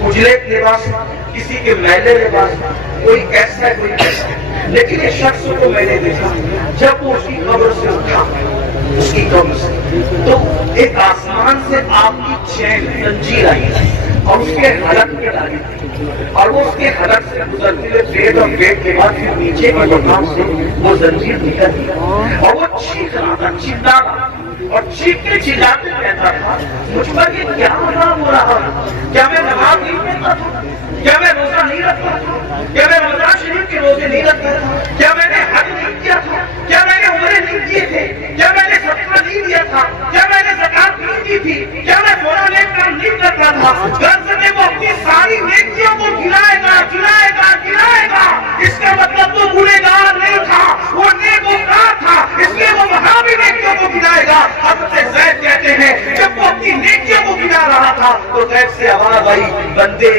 اجلے لباس, کسی کے میلے لباس, کوئی کیسا ہے کوئی کیسا ہے. لیکن ایک شخص کو میں نے دیکھا جب وہ اس کی قبر سے اٹھا, اس کی قبر سے تو ایک آسمان سے آپ کی چین زنجیر آئی اور اس کے حلق میں ڈالی اور وہ اس کے حلق سے گزرتے ہوئے پیٹ اور پیٹ کے بعد پھر نیچے کے مقام سے وہ زنجیر نکل گئی اور وہ چیخ رہا تھا, چلا رہا اور چیختے چلاتے کہتا تھا مجھ پر یہ کیا حرام ہو رہا ہے؟ کیا میں نماز نہیں پڑھتا تھا؟ کیا میں روزہ نہیں رکھتا تھا؟ کیا میں رمضان شریف کے روزے نہیں رکھتا تھا؟ کیا میں نے حج نہیں کیا تھا؟ کیا میں نے عمرے نہیں کیے تھے؟ کیا میں نے صدقہ نہیں دیا تھا؟ کیا میں نے زکات نہیں دی تھی؟ کیا میں فلاں نیک کام نہیں کرتا تھا؟ غرض میں وہ اپنی ساری نیکیوں کو گنائے گا. اس کا مطلب وہ گنہگار نہیں تھا, وہ نیکوکار تھا, اس لیے وہ وہاں بھی نیکیوں کو گنائے گا. حضرت زید کہتے ہیں جب وہ اپنی نیکیوں کو گنا رہا تھا تو غیب سے آواز آئی بندے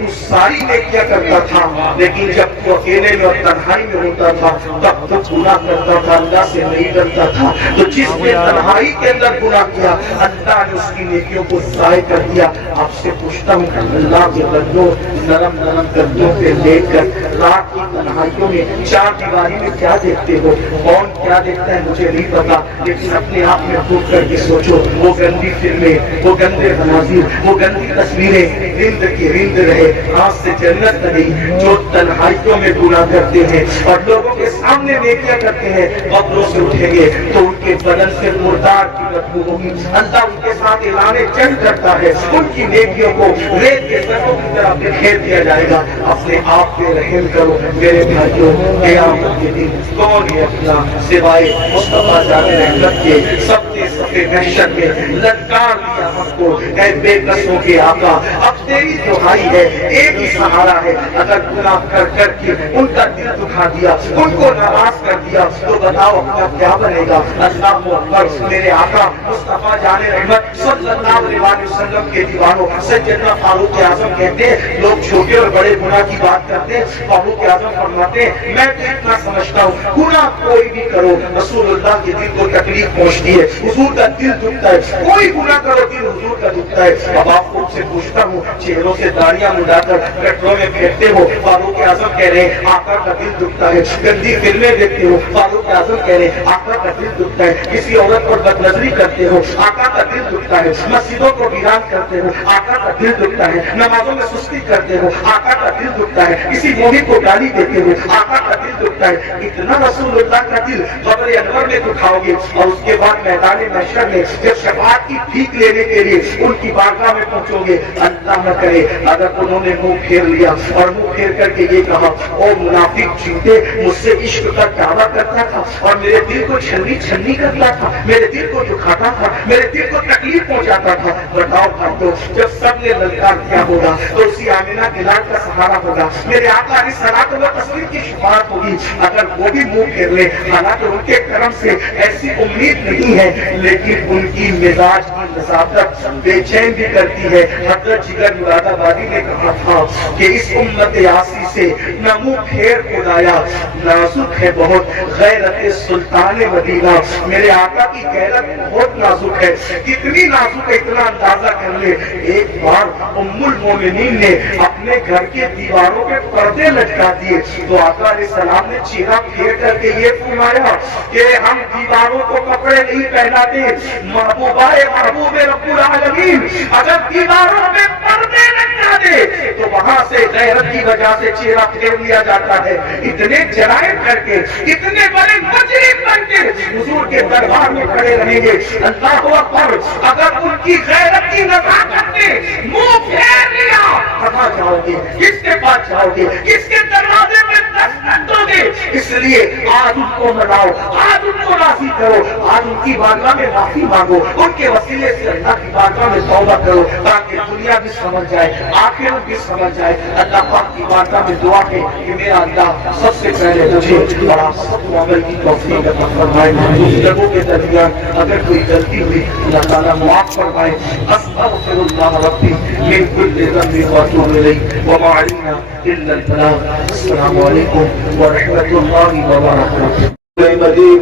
تو ساری نیکیاں کرتا تھا لیکن جب وہ اکیلے میں اور تنہائی میں ہوتا تھا تب تو گناہ کرتا تھا, اللہ سے نہیں ڈرتا تھا. تو جس نے تنہائی کے اندر گناہ کیا اللہ نے اس کی نیکیوں کو ضائع کر دیا. آپ سے پوچھتا ہوں اللہ کے بندوں نرم نرم قدموں پہ لے کر رات کی تنہائیوں میں چار دیواری میں کیا دیکھتے ہو؟ کون کیا دیکھتا ہے مجھے نہیں پتا، لیکن اپنے آپ میں خود کر کے سوچو، وہ گندی فلمیں، وہ گندے مناظر، وہ گندی تصویریں رند کی رند رہے، ہاتھ سے جنت نہ گئی، جو تنہائیوں میں گناہ کرتے ہیں اور لوگوں کے سامنے نیکیاں کرتے ہیں، قبروں سے اٹھیں گے تو ان کے بدن سے مردار کی بدبو ہوگی، اللہ ان کے ساتھ اعلان جنگ کرتا ہے، ان کی نیکیوں کو ریت کے ذروں کی طرح بکھیر دیا جائے گا۔ اپنے آپ پہ رحم کرو میرے بھائیوں، قیامت کے دن کون ہے اپنا سوائے مصطفیٰ جان رحمت کے؟ سب کے صفے محشر میں للکار دیا ہم کو، اے بے قصوں کے آقا اب تیری دہائی ہے، ایک ہی سہارا ہے، اگر گناہ کر کر کے ان کا دل دکھا دیا، ان کو ناراض کر دیا تو بتاؤ اپنا کیا بنے گا؟ اللہ اکبر، میرے آقا مصطفیٰ جان رحمت صلی اللہ علیہ وسلم کے دیوانوں سیدنا فاروق اعظم کہتے ہیں، لوگ چھوٹے اور بڑے گناہ کی بات کرتے ہیں، فاروق اعظم فرماتے ہیں میں تو اتنا سمجھتا ہوں گناہ کوئی بھی کرو رسول اللہ کے دل کو تکلیف پہنچتی ہے، حضور کا دل دکھتا ہے، کوئی گناہ کرو دل حضور کا دکھتا ہے۔ اب آپ کو سے پوچھتا ہوں، چہروں سے داڑیاں مڈا کر پیٹرول میں پھینکتے ہو، فاروق اعظم کہہ رہے ہیں آقا کا دل دکھتا ہے، گندی فلمیں دیکھتے ہو، فاروق اعظم کہہ رہے ہیں آقا کا دل دکھتا ہے، کسی عورت پر بد نظری کرتے ہو، آقا کا دل دکھتا ہے، مسجدوں کو ویران کرتے ہو، آقا کا دل دکھتا ہے، نمازوں میں سستی کرتے ہو، آقا کا دل دکھتا ہے، کسی مومن کو گالی دیتے ہو، آقا کا دل دکھتا ہے۔ اتنا رسول اللہ کا دل قبر انور میں دکھاؤ گے اور اس کے بعد میدان محشر میں جب شفاعت کی بھیک لینے کے لیے ان کی بارگاہ میں پہنچو گے، اللہ نہ کرے اگر انہوں نے منہ پھیر لیا اور منہ پھیر کر کے یہ کہا او منافق جھوٹے، مجھ سے عشق کا دعویٰ کرتا تھا اور میرے دل کو چھلنی چھلنی کرتا تھا، میرے دل کو دکھاتا تھا، میرے دل کو تکلیف پہنچاتا تھا، بتاؤ بھائیو جب سب نے للکار دیا ہوگا تو اسی آمنہ بلال کا سہارا ہوگا، میرے آقا علیہ الصلوۃ والتسلیم کی شفاعت ہوگی، اگر وہ بھی منہ پھیر لے، حالانکہ ان کے کرم سے ایسی امید نہیں ہے لیکن ان کی مزاج کی نزاکت بے چین بھی کرتی ہے۔ حضرت جگر مراد آبادی نے کہا تھا کہ اس امت یاسی سے نہ منہ پھیر خدایا، نازک ہے بہت غیرت سلطان مدینہ، میرے آقا کی غیرت بہت نازک ہے، کتنی نازک ہے اتنا اندازہ کر لے، ایک بار ام المومنین نے اپنے گھر کے دیواروں پہ پردے لٹکا دیے تو آقا علیہ السلام نے چہرہ پھیر کر کے یہ فرمایا کہ ہم دیواروں کو کپڑے نہیں پہناتے، محبوبہ محبوب رب العالمین اگر دیواروں میں پردے لٹکا دے تو وہاں سے غیرت کی وجہ سے چہرہ پھیر لیا جاتا ہے۔ اتنے جرائم کر کے اتنے بڑے مجرم بن کے حضور کے دربار میں کھڑے رہیں گے، اللہ اکبر، اگر ان کی غیرت کی نزاکت نے منہ پھیر لیا کہاں جاؤ گے؟ کس کے پاس جاؤ گے؟ کس کے دروازے میں دستک دو گے؟ اس لیے آج ان کو مناؤ، آج ان کو راضی کرو، آج ان کی بارگاہ میں معافی مانگو، ان کے وسیلے سے اللہ کی بارگاہ میں توبہ کرو تاکہ دنیا بھی سمجھ جائے، آخرت بھی سمجھ جائے۔ اللہ پاک کی بارگاہ میں دعا ہے کہ میرا اللہ سب سے پہلے مجھے اور آپ سب کو عمل کی توفیق عطا فرمائے، گفتگو کے درمیان اگر کوئی غلطی ہوئی اللہ تعالیٰ معاف فرمائے۔ استغفر اللہ ربی من کل ذنب واتوب الیہ وما علینا الا البلاغ۔ السلام علیکم ورحمۃ اللہ وبرکاتہ۔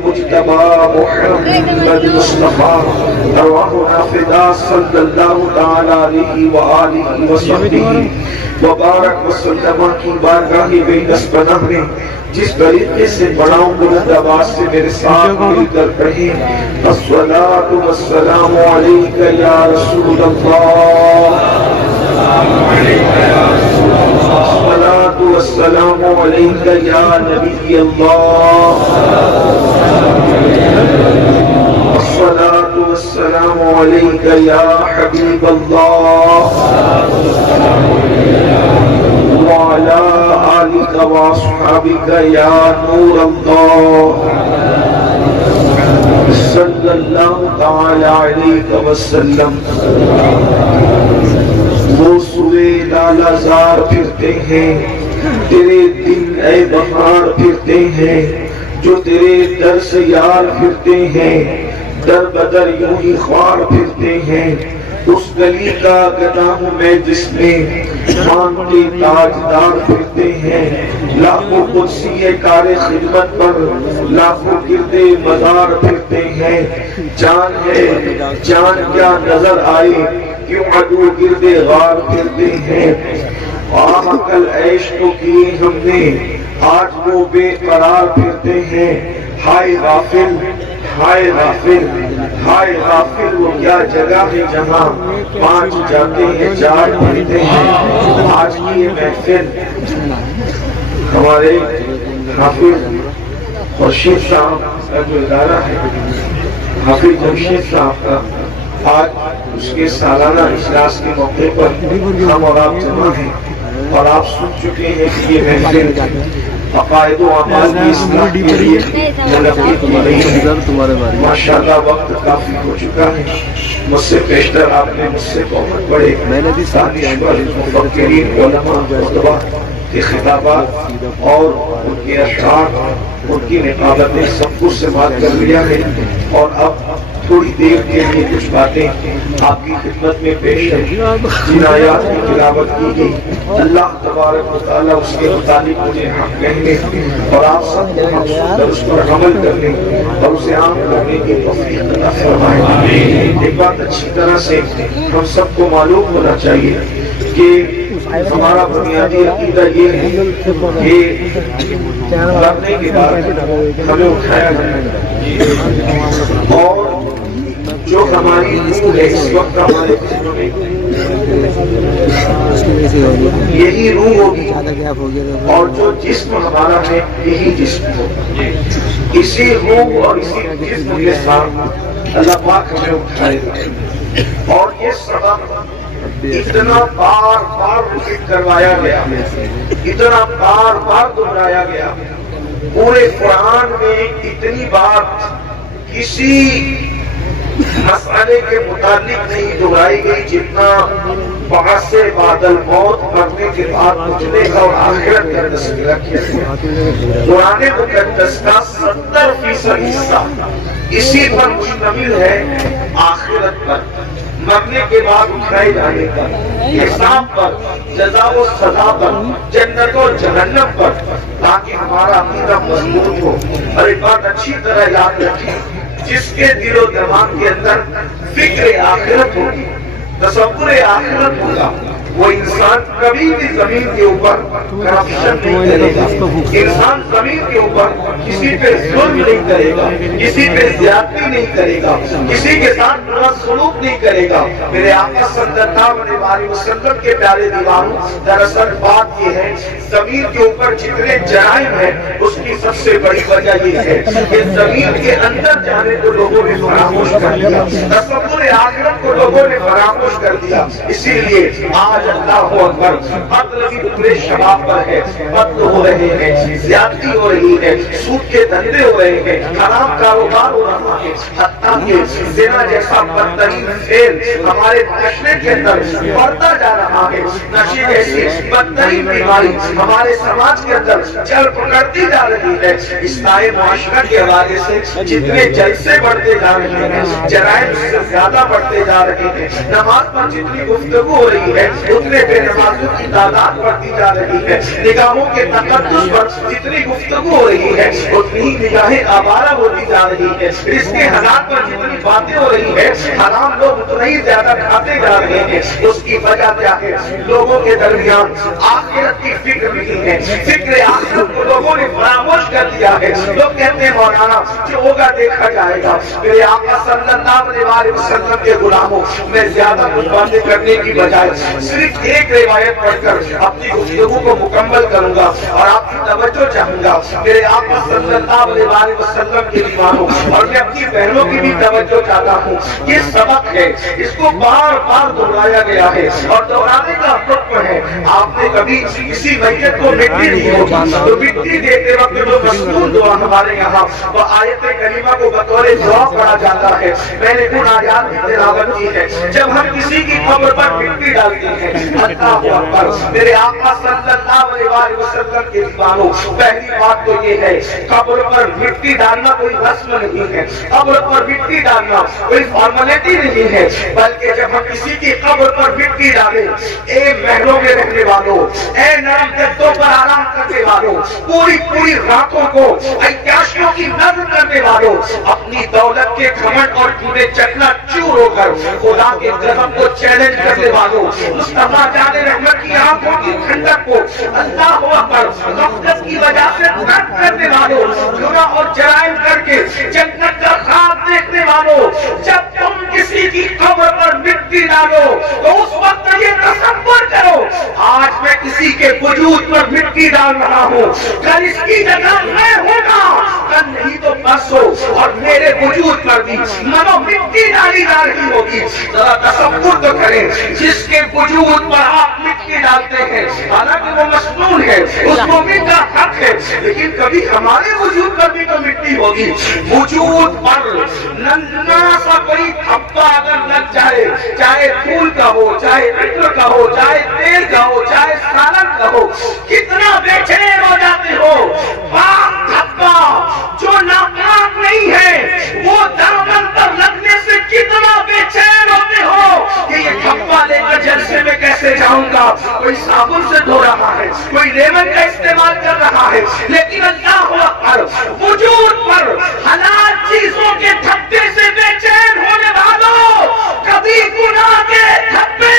مجتبى محمد مصطفى ارواحنا فداء صلی اللہ تعالی علیہ وآلہ وصحبہ وبارک وسلم کی بارگاہ بے دست پناہ میں جس طریقے سے بڑاؤں بلند آواز سے میرے ساتھ مل کر کہیں الصلاۃ والسلام علیک یا رسول اللہ، الصلاۃ والسلام علیک یا نبی اللہ، الصلاۃ والسلام علیک یا حبیب اللہ، وعلى آلك وأصحابك يا نور الله صلی اللہ تعالی علیہ وسلم۔ وہ سوئے لالا زار پھرتے ہیں، تیرے دن اے بہار پھرتے ہیں، جو تیرے در سے یار پھرتے ہیں، در بدر یوں ہی خوار پھرتے ہیں۔ اس گلی کا گدا ہوں میں جس میں مانگتے تاجدار پھرتے ہیں، لاکھوں قدسی کار خدمت پر لاکھوں گردے مزار پھرتے ہیں۔ جان ہے جان کیا نظر آئے کیوں عدو گردے غار پھرتے ہیں، عقل عیش تو کی ہم نے، آج وہ بے قرار پھرتے ہیں، ہائے غافل ہائے غافل ہائے غافل، وہ کیا جگہ ہے جہاں 5 جاتے ہیں 4 پھرتے ہیں۔ آج کی یہ محفل ہمارے حافظ خورشید صاحب کا جو ادارہ ہے، حافظ جمشید صاحب کا، آج اس کے سالانہ اجلاس کے موقع پر ہم اور آپ جمع ہیں، اور آپ سن چکے ہیں کہ یہ محفل عقائد و اعمال کی اصلاح کے لیے منعقد کی گئی ہے۔ ماشاءاللہ وقت کافی ہو چکا ہے، مجھ سے پیشتر آپ نے مجھ سے بہت بڑے دانشور مفکرین علماء خطبہ کے خطابات اور ان کے اشعار، ان کی نقابتیں سب کچھ سماعت کر لیا ہے، اور اب تھوڑی دیر کے لیے کچھ باتیں آپ کی خدمت میں پیش ہے۔ جن آیات کی تلاوت کی گئی، اللہ تبارک و تعالیٰ اس کے متعلق مجھے حق کہنے اور آپ سب کو حق سن کر اس پر عمل کرنے اور اسے عام کرنے کی توفیق عطا فرمائے۔ ایک بات اچھی طرح سے ہم سب کو معلوم ہونا چاہیے کہ ہمارا بنیادی عقیدہ یہ ہے کہ مرنے کے بعد ہمیں اٹھایا جائے گا، اور جو ہماری روح ہے اس وقت ہمارے جسم میں یہی روح ہوگی، اور جو جسم ہمارا ہے یہی جسم ہوگا۔ اسی روح اور اسی جسم کے ساتھ اللہ پاک ہمیں اٹھائے گا، اور یہ سبق اتنا بار بار ریپیٹ کروایا گیا، اتنا بار بار دہرایا گیا، پورے قرآن میں اتنی بات کسی مسئلے کے متعلق نہیں دہرائی گئی جتنا بعث بعد الموت، مرنے کے بعد اٹھنے کا اور آخرت کا تذکرہ کیا گیا۔ قرآن مقدس کا 70% حصہ اسی پر مشتمل ہے، آخرت پر، مرنے کے بعد اٹھائے جانے پر، حساب پر، جزا و سزا پر، جنت و جہنم پر، تاکہ ہمارا عقیدہ مضبوط ہو۔ اور ایک بات اچھی طرح یاد رکھیں، جس کے دل و دماغ کے اندر فکر آخرت ہوگی، تصور آخرت ہوگا، وہ انسان کبھی بھی زمین کے اوپر کرپشن نہیں کرے گا، انسان زمین کے اوپر کسی پہ ظلم نہیں کرے گا، کسی پہ زیادتی نہیں کرے گا، کسی کے ساتھ برا سلوک نہیں کرے گا۔ میرے آقا صلی اللہ علیہ وسلم کے پیارے دیوانوں، دراصل بات یہ ہے، زمین کے اوپر جتنے جرائم ہیں اس کی سب سے بڑی وجہ یہ ہے کہ زمین کے اندر جانے کو لوگوں نے فراموش کر دیا، تصور آخرت کو لوگوں نے فراموش کر دیا۔ اسی لیے آج اللہ اکبر، قتل بھی اتنے شباب پر ہے، قتل ہو رہے ہیں، زیادتی ہو رہی ہے، سود کے دھندے ہو رہے ہیں، حرام کاروبار ہو رہا ہے، حتیٰ کہ زنا جیسا بدترین فعل ہمارے معاشرے کے اندر بڑھتا جا رہا ہے، نشے جیسی بدترین بیماری ہمارے سماج کے اندر جڑ پکڑتی جا رہی ہے۔ اصلاح معاشرہ کے حوالے سے جتنے جلسے بڑھتے جا رہے ہیں، جرائم سے زیادہ بڑھتے جا رہے ہیں، نماز پر جتنی گفتگو ہو رہی ہے اتنے بے نمازوں کی تعداد بڑھتی جا رہی ہے، نگاہوں کے تقدس پر جتنی گفتگو ہو رہی ہے اتنی ہی نگاہیں آوارہ ہوتی جا رہی ہے، رزق کے حالات پر جتنی باتیں ہو رہی ہے حرام لوگ اتنا ہی زیادہ کھاتے جا رہے ہیں۔ اس کی وجہ کیا ہے؟ لوگوں کے درمیان آخرت کی فکر نہیں ہے، فکر آخرت کو لوگوں نے فراموش کر دیا ہے۔ لوگ کہتے ہیں مولانا جو ہوگا دیکھا جائے گا۔ میرے آقا صلی اللہ علیہ وسلم کے غلاموں، میں زیادہ کچھ باتیں کرنے کی بجائے صرف ایک روایت پڑھ کر اپنی گفتگو کو مکمل کروں گا اور آپ کی توجہ چاہوں گا۔ میرے آقا صلی اللہ علیہ وسلم کے دیوانوں، اور میں اپنی بہنوں کی بھی توجہ چاہتا ہوں، یہ سبق ہے، اس کو بار بار دہرایا گیا ہے اور دہرانے کا حکم ہے۔ آپ نے کبھی کسی میت کو مٹی دی ہوگی تو مٹی دیتے وقت جو مشہور دعا ہمارے یہاں وہ آیت کریمہ کو بطور دعا پڑھا جاتا ہے، میں نے ان آیات کی تلاوت کی ہے۔ جب ہم کسی کی قبر پر مٹی ڈالتے ہیں، اللہ اکبر، میرے آقا صلی اللہ علیہ وسلم کے دیوانوں، پہلی بات تو یہ ہے قبر پر مٹی ڈالنا کوئی رسم نہیں ہے، قبر پر مٹی ڈالنا کوئی فارمیلٹی نہیں ہے، بلکہ جب ہم کسی کی قبر پر مٹی ڈالیں، اے محلوں میں رہنے والوں، اے نرم گدوں پر آرام کرنے والوں، پوری راتوں کو عیاشیوں کی نظر کرنے والوں، اپنی دولت کے گھمنڈ اور جھوٹے چکنا چور ہو کر خدا کے غضب کو چیلنج کرنے والوں، مصطفیٰ جان رحمت کی آنکھوں کی ٹھنڈک کو اللہ اکبر غفلت کی وجہ سے ترک کرنے والوں، گناہ اور جرائم کر کے جنت کا خواب دیکھنے والوں، جب تم کسی کی قبر پر مٹی ڈالو تو اس وقت یہ تصور کرو آج میں کسی کے وجود پر مٹی ڈال رہا ہوں، کل اس کی جگہ میں ہوگا، کل نہیں تو پرسوں اور میرے وجود پر بھی منو مٹی ڈالی جا رہی ہوگی۔ ذرا تصور تو کریں، جس کے وجود پر آپ مٹی ڈالتے ہیں حالانکہ وہ مسنون ہے، اس مومن کا حق ہے، لیکن کبھی ہمارے وجود پر بھی تو مٹی ہوگی۔ وجود پر ننھا سا کوئی تھپا اگر لگ جائے، چاہے پھول کا ہو، چاہے عطر کا ہو، چاہے تیل کا ہو، چاہے سالن کا ہو، کتنا بے چین ہو جاتے ہو۔ پاک تھپا جو ناپاک نہیں ہے وہ دامن پر لگنے سے کتنا بے چین ہوتے ہو کہ یہ تھپا لے کر جلسے میں کیسے جاؤں گا، کوئی صابن سے دھو رہا ہے، کوئی لیمن کا استعمال کر رہا ہے، لیکن اللہ اکبر وجود پر حلال چیزوں کے تھپے سے بے چین ہونے والوں، کبھی گناہ کے تھپے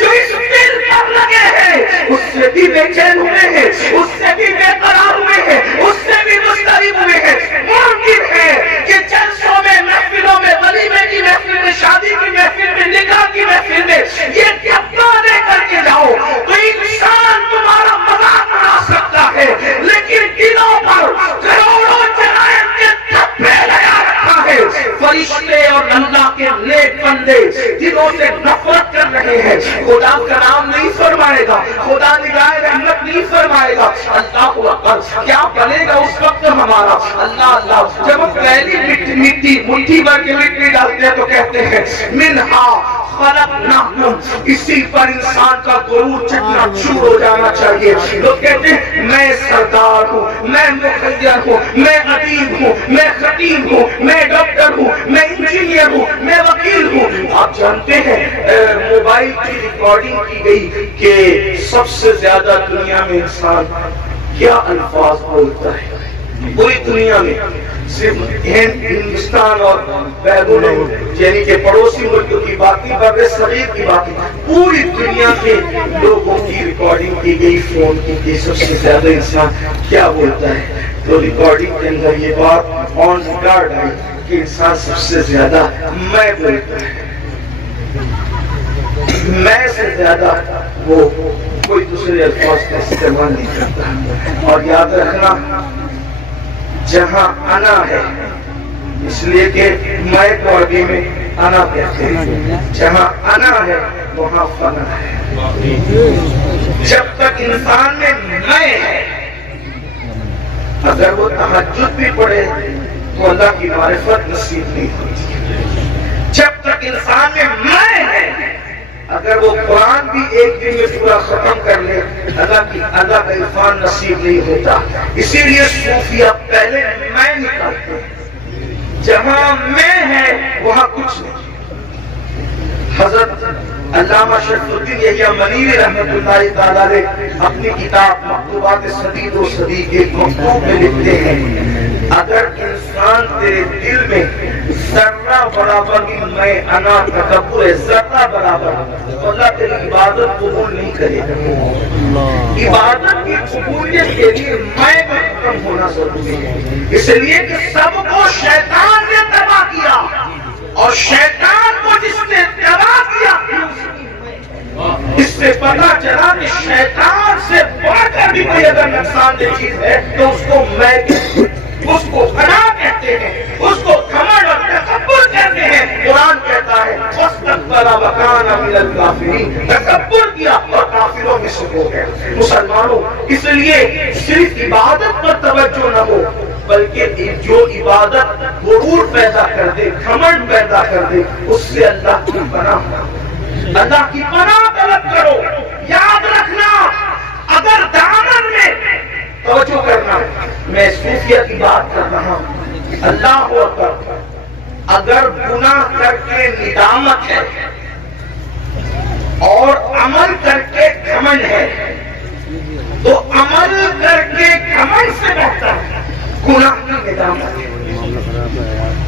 جو اس دل پر لگے ہیں اس سے بھی بے چین ہوئے ہیں، اس سے بھی بے قرار ہوئے ہیں، اس سے بھی مضطرب ہوئے ہیں۔ ممکن ہے کہ جلسوں میں، محفلوں میں، ولیمے کی محفل میں، شادی کی محفل میں، نکاح کی محفل میں یہ تھپا لے کر کے جاؤ تو انسان تمہارا مذاق اڑا سکتا ہے، لیکن دلوں پر کروڑوں جرائم کے تھپے لگا رکھا ہے۔ فرشتے اور اللہ کے نیک بندے دلوں سے نفرت کر رہے ہیں، خدا کا نام نہیں فرمائے گا، خدا نگاہ رحمت نہیں فرمائے گا۔ اللہ اکبر، کیا بنے گا اس وقت ہمارا؟ اللہ اللہ، جب ہم پہلی مٹی مٹھی بھر کے مٹی ڈالتے ہیں تو کہتے ہیں منہا خلقناکم، اسی پر انسان کا غرور چکنا چور ہو جانا چاہیے۔ لوگ کہتے ہیں میں سردار ہوں، میں مخیر ہوں، میں ادیب ہوں، میں خطیب ہوں، میں ڈاکٹر ہوں، میں انجینئر ہوں، میں وکیل ہوں۔ آپ جانتے ہیں موبائل کی ریکارڈنگ کی گئی کہ سب سے زیادہ دنیا میں انسان کیا الفاظ بولتا ہے، پوری دنیا میں، صرف ہندوستان اور بیرون یعنی کہ پڑوسی ملکوں کی بات نہیں، بر صغیر کی بات نہیں، پوری دنیا کے لوگوں کی ریکارڈنگ کی گئی فون کی کہ سب سے زیادہ انسان کیا بولتا ہے۔ تو ریکارڈنگ کے اندر یہ بات آن ریکارڈ ہے کہ انسان سب سے زیادہ میں بولتا ہے، میں سے زیادہ وہ کوئی دوسرے الفاظ کا استعمال نہیں کرتا۔ اور یاد رکھنا جہاں انا ہے، اس لیے کہ میں کو عربی میں انا کہتے ہیں، جہاں انا ہے وہاں فنا ہے۔ جب تک انسان میں میں ہے، اگر وہ تہجد بھی پڑھے تو اللہ کی معرفت نصیب نہیں ہوتی۔ جب تک انسان میں ہے، اگر وہ قرآن بھی ایک دن میں پورا ختم کر لے اللہ کا عرفان نصیب نہیں ہوتا۔ اسی لیے صوفیہ پہلے میں نکالتے ہیں، جہاں میں ہے وہاں کچھ نہیں۔ حضرت علامہ شرف الدین یحییٰ منیری رحمۃ اللہ تعالیٰ علیہ اپنی کتاب مکتوبات صدید و صدیق ایک مکتوب میں لکھتے ہیں اگر انسان تیرے دل میں ذرہ برابر بھی میں انا تکبر ہے، ذرہ برابر، تو اللہ تیری عبادت قبول نہیں کرے گا۔ عبادت کی قبولیت کے لیے میں ختم ہونا ضروری ہے، اس لیے کہ سب کو شیطان نے تباہ کیا، اور شیطان کو جس نے تباہ کیا اس سے پتا چلا کہ شیطان سے بڑھ کر بھی کوئی اگر نقصان دہ چیز ہے تو اس کو میں کہتے ہیں، اس کو فنا کہتے ہیں، اس کو گھمنڈ اور تکبر کہتے ہیں۔ قرآن کہتا ہے واستكبر وكان من الكافرين، تکبر کیا اور کافروں میں سے ہو گیا۔ مسلمانوں، اس لیے صرف عبادت پر توجہ نہ ہو بلکہ جو عبادت غرور پیدا کر دے، گھمنڈ پیدا کر دے، اس سے اللہ کی پناہ، اللہ کی پناہ طلب کرو۔ یاد رکھنا اگر دامن میں توجہ کرنا، میں صوفیہ کی بات کر رہا ہوں، اللہ اکبر، اگر گناہ کر کے ندامت ہے اور عمل کر کے گھمنڈ ہے تو عمل کر کے گھمنڈ سے بہتر ہے گناہ کی ندامت ہے.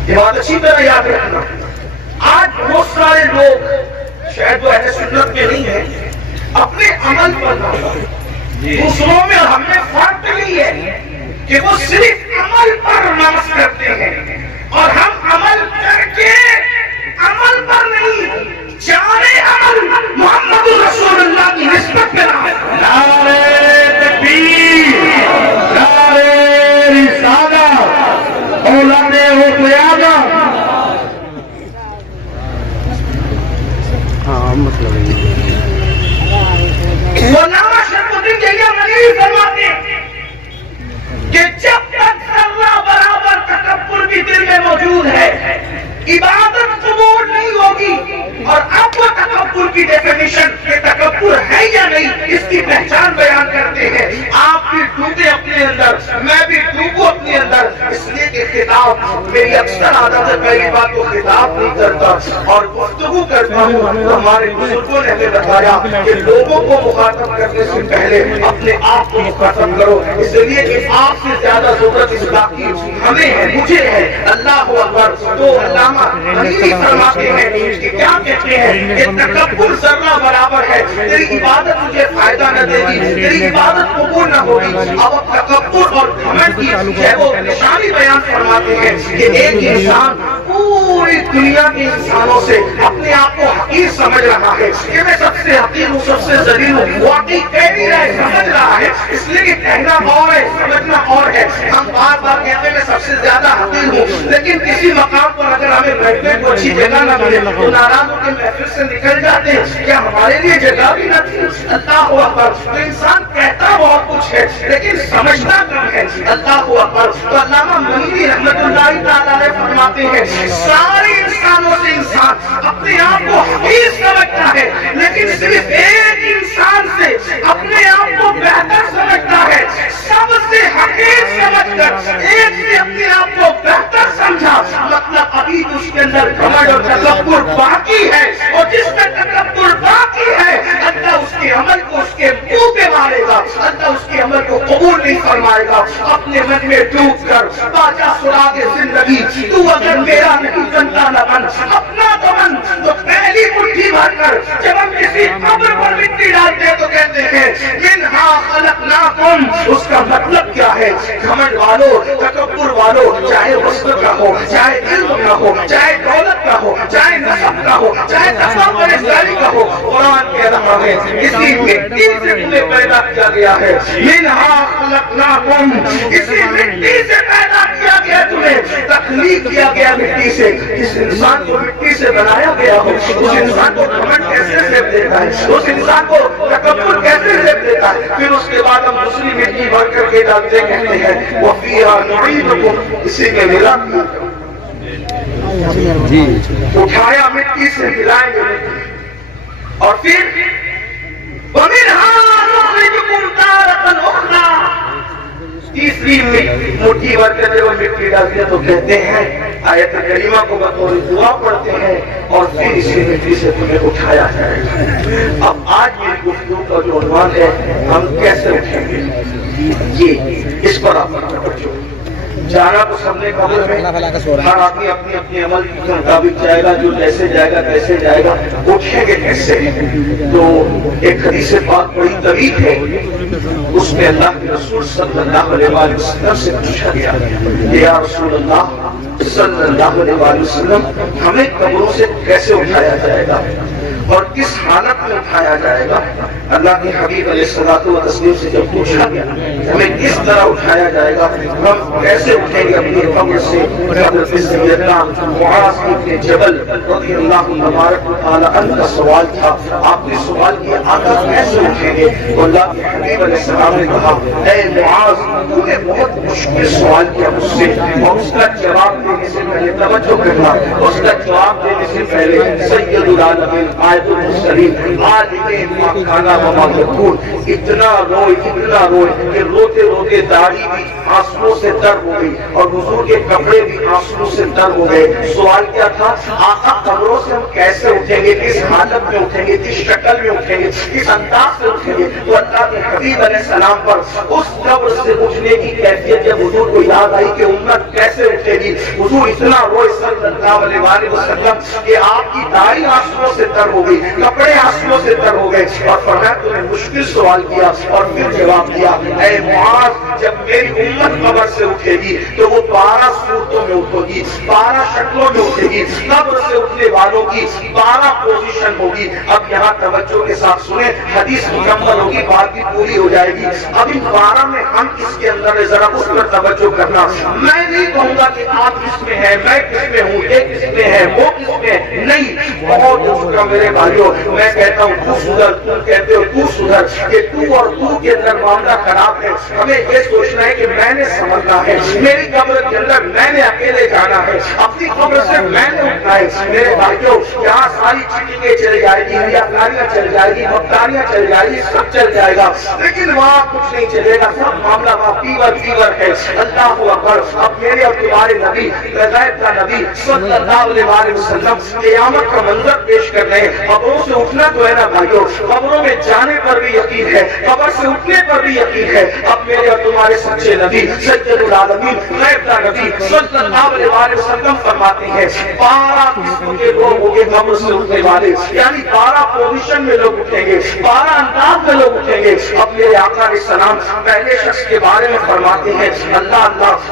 یہ بات اچھی طرح یاد رکھنا. آج بہت سارے لوگ شاید وہ اہل سنت میں نہیں ہیں, اپنے عمل پر دوسروں میں ہم میں فرق نہیں ہے کہ وہ صرف عمل پر نماز کرتے ہیں اور ہم عمل کر کے عمل پر نہیں, جانے عمل محمد رسول اللہ کی نسبت میں نعرہ تکبیر, نعرہ رسالت, اولاد حسینہ. ہاں مطلب علامہ شرف الدین جیلانی منیر فرماتے ہیں کہ جب تک ذرہ برابر تکبر بھی دل میں موجود ہے عبادت قبول نہیں ہوگی. اور اب وہ تکبر کی ڈیفینیشن کہ تکبر ہے یا نہیں اس کی پہچان بیان کرتے ہیں. آپ بھی ڈوبے اپنے اندر, میں بھی ڈوبوں اپنے اندر, اس لیے کہ خطاب میری اکثر عادت ہے پہلی بات تو خطاب نہیں کرتا اور گفتگو کرتا ہوں. ہمارے بزرگوں نے ہمیں بتایا کہ لوگوں کو مخاطب کرنے سے پہلے اپنے آپ کو مخاطب کرو, اس لیے کہ آپ سے زیادہ ضرورت اس بات کی ہمیں ہے, مجھے ہے. اللہ اکبر. تو علامہ منیری فرماتے ہیں کہ کیا کہتے ہیں کہ تکبر ذرہ برابر ہے, تیری عبادت تجھے فائدہ نہ دے گی, تیری عبادت قبول نہ ہوگی. اب تکبر اور گھمنڈ کی ہے وہ نشانی بیان فرماتے ہیں کہ ایک انسان پوری دنیا کے انسانوں سے اپنے آپ کو حقیر سمجھ رہا ہے کہ میں سب سے حقیر ہوں, سب سے ذلیل ہوں. واقعی کہہ نہیں رہا ہے, سمجھ رہا ہے, اس لیے کہ کہنا اور ہے سمجھنا اور ہے. ہم بار بار کہتے ہیں میں سب سے زیادہ حقیر ہوں, لیکن کسی مقام پر اگر ہمیں بیٹھنے کو اچھی جگہ نہ ملے تو ناراض ہو کے محفل سے نکل جاتے ہیں. کیا ہمارے لیے جگہ بھی نہ تھی؟ اللہ اکبر. تو انسان کہتا بہت کچھ ہے لیکن سمجھتا کم ہے. اللہ اکبر. تو علامہ منیری رحمت اللہ تعالی علیہ فرماتے ہیں سارے انسانوں سے انسان اپنے آپ کو حقیر سمجھتا ہے, لیکن صرف ایک انسان سے اپنے آپ کو بہتر سمجھتا ہے. سب سے حقیر سمجھ کر ایک سے اپنے آپ کو بہتر سمجھا, مطلب ابھی اس کے اندر گھمنڈ اور تکبر باقی ہے, اور جس میں تکبر باقی ہے اللہ اس کے عمل کو اس کے منہ پہ مارے گا, اللہ اس کے عمل کو قبول نہیں فرمائے گا. اپنے من میں ڈوب کر باجا سراغ زندگی تو اگر میرا نہیں بنتا نہ بن, اپنا تو بن. تو پہلی مٹھی بھر کر جب ہم کسی قبر پر مٹی ڈالتے ہیں تو کہتے ہیں منہا خلقناکم, اس کا مطلب کیا ہے؟ گھمنڈ والو, تکبر والو, چاہے حسن کا ہو, چاہے علم کا ہو, چاہے دولت کا ہو, چاہے نسب کا ہو, چاہے تقویٰ پرہیزگاری کا ہو, قرآن کہہ رہا ہے اسی مٹی سے تمہیں پیدا کیا گیا ہے. منہا خلقناکم, اسی مٹی سے پیدا کیا گیا, تمہیں تخلیق کیا گیا مٹی سے. اس انسان کو مٹی سے بنایا گیا ہو, اس انسان کو گھمنڈ کیسے زیب دیتا ہے, اس انسان کو تکبر کیسے زیب دیتا ہے. پھر اس کے بعد ہم دوسری مٹی بھر کر کے ڈالتے کہتے ہیں وَفِيهَا نُعِيدُكُمْ, اسی میں ملا اٹھایا مٹی سے ملائیں گے اور پھر وَمِنْهَا نُخْرِجُكُمْ تَارَةً أُخْرَىٰ, تیسری مٹھی بھر کر جب مٹی ڈالتے ہیں تو کہتے ہیں آیت کریمہ کو بطور دعا پڑھتے ہیں اور پھر اسی مٹی سے تمہیں اٹھایا جائے گا. اب آج میری گفتگو کا جو عنوان ہے ہم کیسے اٹھیں گے, یہ اس پر آپ توجہ. جانا تو سب نے قبر میں, ہر آدمی اپنی اپنی عمل کے مطابق جائے گا, جو جیسے جائے گا کیسے جائے گا. اٹھیں گے کیسے؟ تو ایک حدیث پاک بڑی طویل ہے, اس میں اللہ کے رسول صلی اللہ علیہ وسلم سے پوچھا گیا یا رسول اللہ صلی اللہ علیہ وسلم ہمیں قبروں سے کیسے اٹھایا جائے گا اور کس حالت میں اٹھایا جائے گا؟ اللہ کے حبیب علیہ الصلوۃ والتسلیم سے جب پوچھا گیا ہمیں کس طرح اٹھایا جائے گا, ہم کیسے اٹھیں گے اپنی قبر سے, حضرت سیدنا معاذ بن جبل رضی اللہ تبارک و تعالی عنہ کا سوال تھا. آپ نے سوال کیا آقا کیسے اٹھیں گے؟ تو اللہ کے حبیب علیہ السلام نے کہا اے معاذ تو نے بہت مشکل سوال کیا مجھ سے, اور اس کا جواب دینے سے پہلے توجہ کرنا، اس کا جواب دینے سے پہلے سید العالمین آیت المرسلین عالم مکانا وما یکون اتنا روئے کہ روتے روتے داڑھی بھی آنسوؤں سے تر ہو گئی اور حضور کے کپڑے بھی آنسوؤں سے تر ہو گئے۔ سوال کیا تھا؟ آقا قبروں سے ہم کیسے اٹھیں گے، کس حالت میں اٹھیں گے، کس شکل میں اٹھیں گے، کس انداز سے اٹھیں گے؟ تو اللہ کے حبیب علیہ السلام پر اس قبر سے اٹھنے کی کیفیت جب حضور کو یاد آئی کہ امت کیسے اٹھے گی، حضور اتنا روئے صلی اللہ علیہ وسلم کہ آپ کی داڑھی آنسوؤں سے تر ہو گئی، کپڑے آنسوؤں سے تر ہو گئے، اور فرمایا تو نے مشکل سوال کیا اور پھر جواب دیا، اے معاذ جب میری امت قبر سے اٹھے گی تو وہ 12 صورتوں میں اٹھے گی، 12 شکلوں میں اٹھے گی، قبر سے اٹھنے والوں کی 12 پوزیشن ہوگی۔ اب یہاں توجہ کے ساتھ سنیں، حدیث مکمل ہوگی، بات بھی پوری ہو جائے گی۔ اب ان 12 میں ہم کس کے اندر ہے، ذرا اس پر توجہ کرنا۔ میں نہیں کہوں گا کہ آپ کس میں ہیں، میں کس میں ہوں، یہ کس میں ہے، وہ کس میں ہے، نہیں، بہت دوسرا میرے بھائیوں، میں کہتا ہوں تو سدھر، تم کہتے ہو تو سدھر، کہ تو اور تو کے اندر معاملہ خراب ہے۔ ہمیں یہ سوچنا ہے کہ میں نے سمجھنا ہے، میری قبر کے اندر میں نے اکیلے جانا ہے، اپنی قبر سے میں نے اٹھنا ہے۔ میرے بھائیوں، یہاں ساری چیزیں چل جائے گی، ریاکاریاں چل جائے گی، مختاریاں چل جائے گی، سب چل جائے گا، لیکن وہاں کچھ نہیں چلے گا، سب معاملہ وہاں فیور ہے۔ اللہ اکبر۔ اب میرے اور تمہارے نبی، غیب کا نبی صلی اللہ علیہ وسلم قیامت کا منظر پیش کر رہے ہیں۔ قبروں سے اٹھنا تو ہے نا بھائیوں، قبروں میں جانے پر بھی یقین ہے، قبر سے اٹھنے پر بھی یقین ہے۔ اب میرے اور تمہارے سچے نبی سید العالمین غیب کا نبی صلی اللہ علیہ وسلم فرماتے ہیں 12 قسم کے لوگ ہوں گے قبر سے اٹھنے والے، یعنی 12 پوزیشن میں لوگ اٹھیں گے، 12 انداز میں لوگ اٹھیں گے۔ اب میرے آقا علیہ السلام پہلے شخص کے بارے میں فرماتے ہیں، اللہ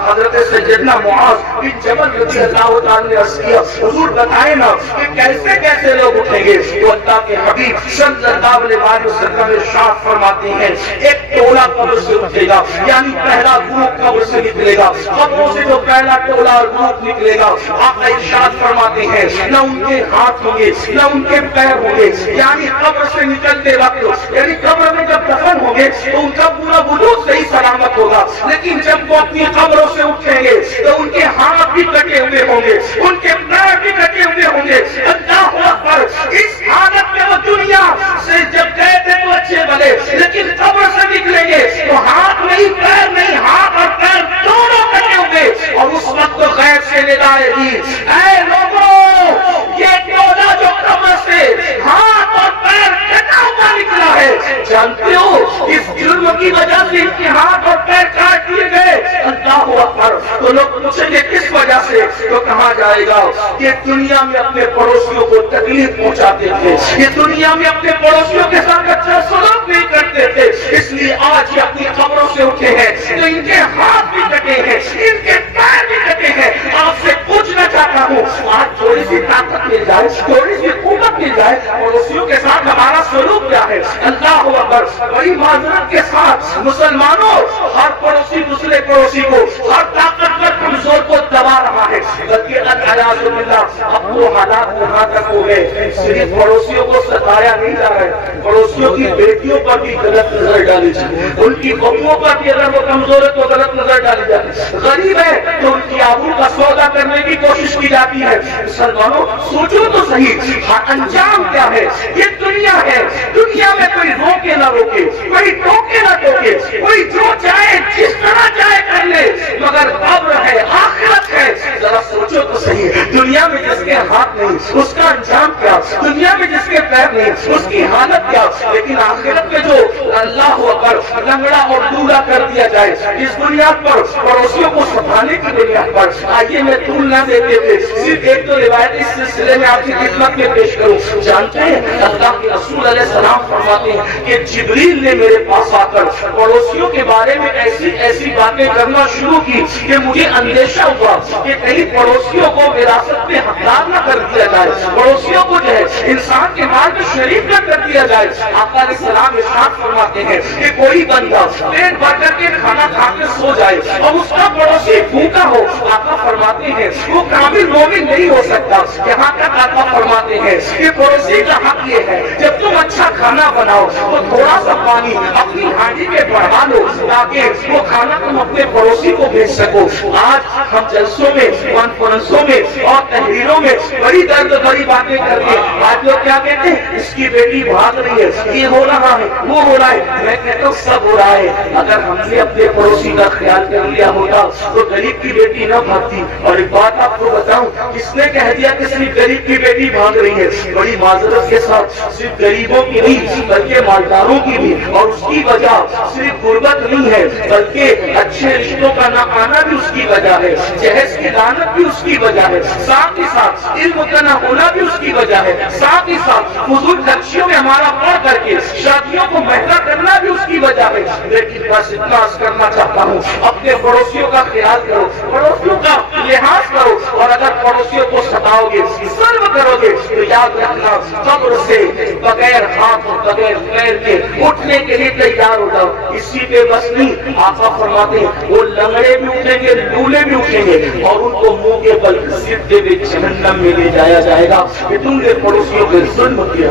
حضرت سیدنا معاذ بن جبل رضی اللہ تعالی نے عرض کیا، حضور بتائیں نا کہ کیسے کیسے لوگ اٹھیں گے؟ تو اللہ کے حبیب صلی اللہ علیہ وسلم ارشاد فرماتے ہیں ایک ٹولہ قبر سے اٹھے گا، یعنی پہلا گروپ قبر سے نکلے گا، قبروں سے جو پہلا ٹولہ اور گروپ نکلے گا، آقا ارشاد فرماتے ہیں نہ ان کے ہاتھ ہوں گے نہ ان کے پیر ہوں گے، یعنی قبر سے نکلتے وقت، یعنی قبر میں جب دفن ہوں گے تو ان کا پورا وجود صحیح سلامت ہوگا، لیکن جب وہ اپنی قبروں سے اٹھیں گے تو ان کے ہاتھ بھی کٹے ہوئے ہوں گے، ان کے پیر بھی کٹے ہوئے ہوں گے۔ اللہ اکبر۔ اس حالت میں وہ دنیا سے جب گئے تھے تو اچھے بھلے، لیکن قبر سے نکلیں گے تو ہاتھ نہیں پیر نہیں، ہاتھ اور پیر دونوں کٹے ہوں گے، اور اس وقت تو غیب سے ندائے گی، اے لوگوں یہ ٹولہ جو قبر سے ہاتھ اور پیر کٹا ہوا نکلا ہے، جانتے ہو اس جرم کی وجہ سے ان کے ہاتھ اور پیر کاٹ دیے گئے۔ اللہ اکبر۔ تو لوگ پوچھیں گے کس وجہ سے؟ تو کہا جائے گا کہ دنیا میں اپنے پڑوسیوں کو تکلیف پہنچاتے تھے، یہ دنیا میں اپنے پڑوسیوں کے ساتھ اچھا سلوک نہیں کرتے تھے، اس لیے آج یہ اپنی قبروں سے اٹھے ہیں تو ان کے ہاتھ بھی کٹے ہیں، ان کے پیر بھی کٹے ہیں۔ آپ سے پوچھنا چاہتا ہوں آج تھوڑی سی طاقت مل جائے، تھوڑی سی قوت مل جائے، پڑوسیوں کے ساتھ ہمارا سلوک کیا ہے؟ اللہ اکبر۔ بڑی معذرت کے ساتھ مسلمانوں، ہر پڑوسی دوسرے پڑوسی کو، ہر طاقتور کمزور کو دبا رہا ہے، بلکہ الیاذ باللہ اب تو حالات یہاں تک ہو گئے صرف پڑوسیوں کو ستایا نہیں جا رہا ہے، پڑوسیوں کی بیٹیوں پر بھی غلط نظر ڈالی جائے، ان کی بہوؤں پر بھی اگر وہ کمزور ہے تو غلط نظر ڈالی جاتی ہے، غریب ہے تو ان کی آبرو کا سودا کرنے کی کوشش کی جاتی ہے۔ مسلمانوں سوچو تو صحیح انجام کیا ہے؟ یہ دنیا ہے، دنیا میں کوئی روکے نہ روکے، کوئی ٹوکے نہ ٹوکے، کوئی جو چاہے جس طرح چاہے کر لے، مگر قبر ہے، آخرت ہے۔ ذرا سوچو تو صحیح، دنیا میں جس کے ہاتھ نہیں اس کا انجام کیا، دنیا میں جس کے پیر نہیں اس کی حالت کیا، لیکن آخرت میں جو اللہ اکبر لنگڑا اور ڈولا کر دیا جائے اس بنیاد پر، پڑوسیوں کو ستانے کی بنیاد پر۔ آئیے میں طول نہ دیتے ہوئے صرف ایک تو روایت اس سلسلے میں آپ کی خدمت میں پیش کروں۔ جانتے ہیں اللہ کے رسول علیہ السلام فرماتے ہیں کہ جبریل نے میرے پاس آ کر پڑوسیوں کے بارے میں ایسی باتیں کرنا شروع کی کہ مجھے اندیشہ ہوا کہ کہیں پڑوسیوں کو وراثت میں حقدار نہ کر دیا جائے، پڑوسیوں کو جو ہے انسان کے مال میں شریک نہ کر دیا کیا جائے. آقا علیہ السلام ارشاد فرماتے ہیں کہ کوئی بندہ پیٹ بھر کر کے کھانا کھا کے سو جائے اور اس کا پڑوسی بھوکا ہو, آقا فرماتے ہیں وہ کامل مومن نہیں ہو سکتا. یہاں تک آقا فرماتے ہیں کہ پڑوسی کا حق یہ ہے جب تم اچھا کھانا بناؤ تو تھوڑا سا پانی اپنی ہانڈی میں بڑھا لو تاکہ وہ کھانا تم اپنے پڑوسی کو بھیج سکو. آج ہم جلسوں میں, کانفرنسوں میں اور تحریروں میں بڑی درد بڑی باتیں کر کے آج لوگ کیا کہتے ہیں, اس کی بیٹی بھاگ رہی ہے, یہ ہو رہا ہے, وہ ہو رہا ہے. میں کہتا ہوں سب ہو رہا ہے. اگر ہم نے اپنے پڑوسی کا خیال کر لیا ہوتا تو غریب کی بیٹی نہ بھاگتی. اور ایک بات آپ کو بتاؤں, کس نے کہہ دیا کہ صرف غریب کی بیٹی بھاگ رہی ہے؟ بڑی معذرت کے ساتھ صرف غریبوں کی نہیں بلکہ مالداروں کی بھی. اور اس کی وجہ صرف غربت نہیں ہے بلکہ اچھے رشتوں کا نہ آنا بھی اس کی وجہ ہے, جہیز کی لعنت بھی اس کی وجہ ہے, ساتھ ہی ساتھ علم کا نہ ہونا بھی اس کی وجہ ہے, ساتھ ہی ساتھ فضول خرچیوں میں ہمارا پڑھ کر کے شادیوں کو مہنگا کرنا بھی اس کی وجہ ہے. لیکن بس اتنا عرض کرنا چاہتا ہوں, اپنے پڑوسیوں کا خیال کرو, پڑوسیوں کا لحاظ کرو, اور اگر پڑوسیوں کو ستاؤ گے, ظلم کرو گے تو یاد رکھنا قبر سے بغیر ہاتھ اور بغیر پیر کے اٹھنے کے لیے تیار ہو جاؤ. اسی پہ بس نہیں, آقا فرماتے ہیں وہ لنگڑے بھی اٹھیں گے, لولے بھی اٹھیں گے اور ان کو منہ کے بل سیدھے ہوئے جہنم میں لے جایا جائے گا کہ تم نے پڑوسیوں کے ظلم کیا.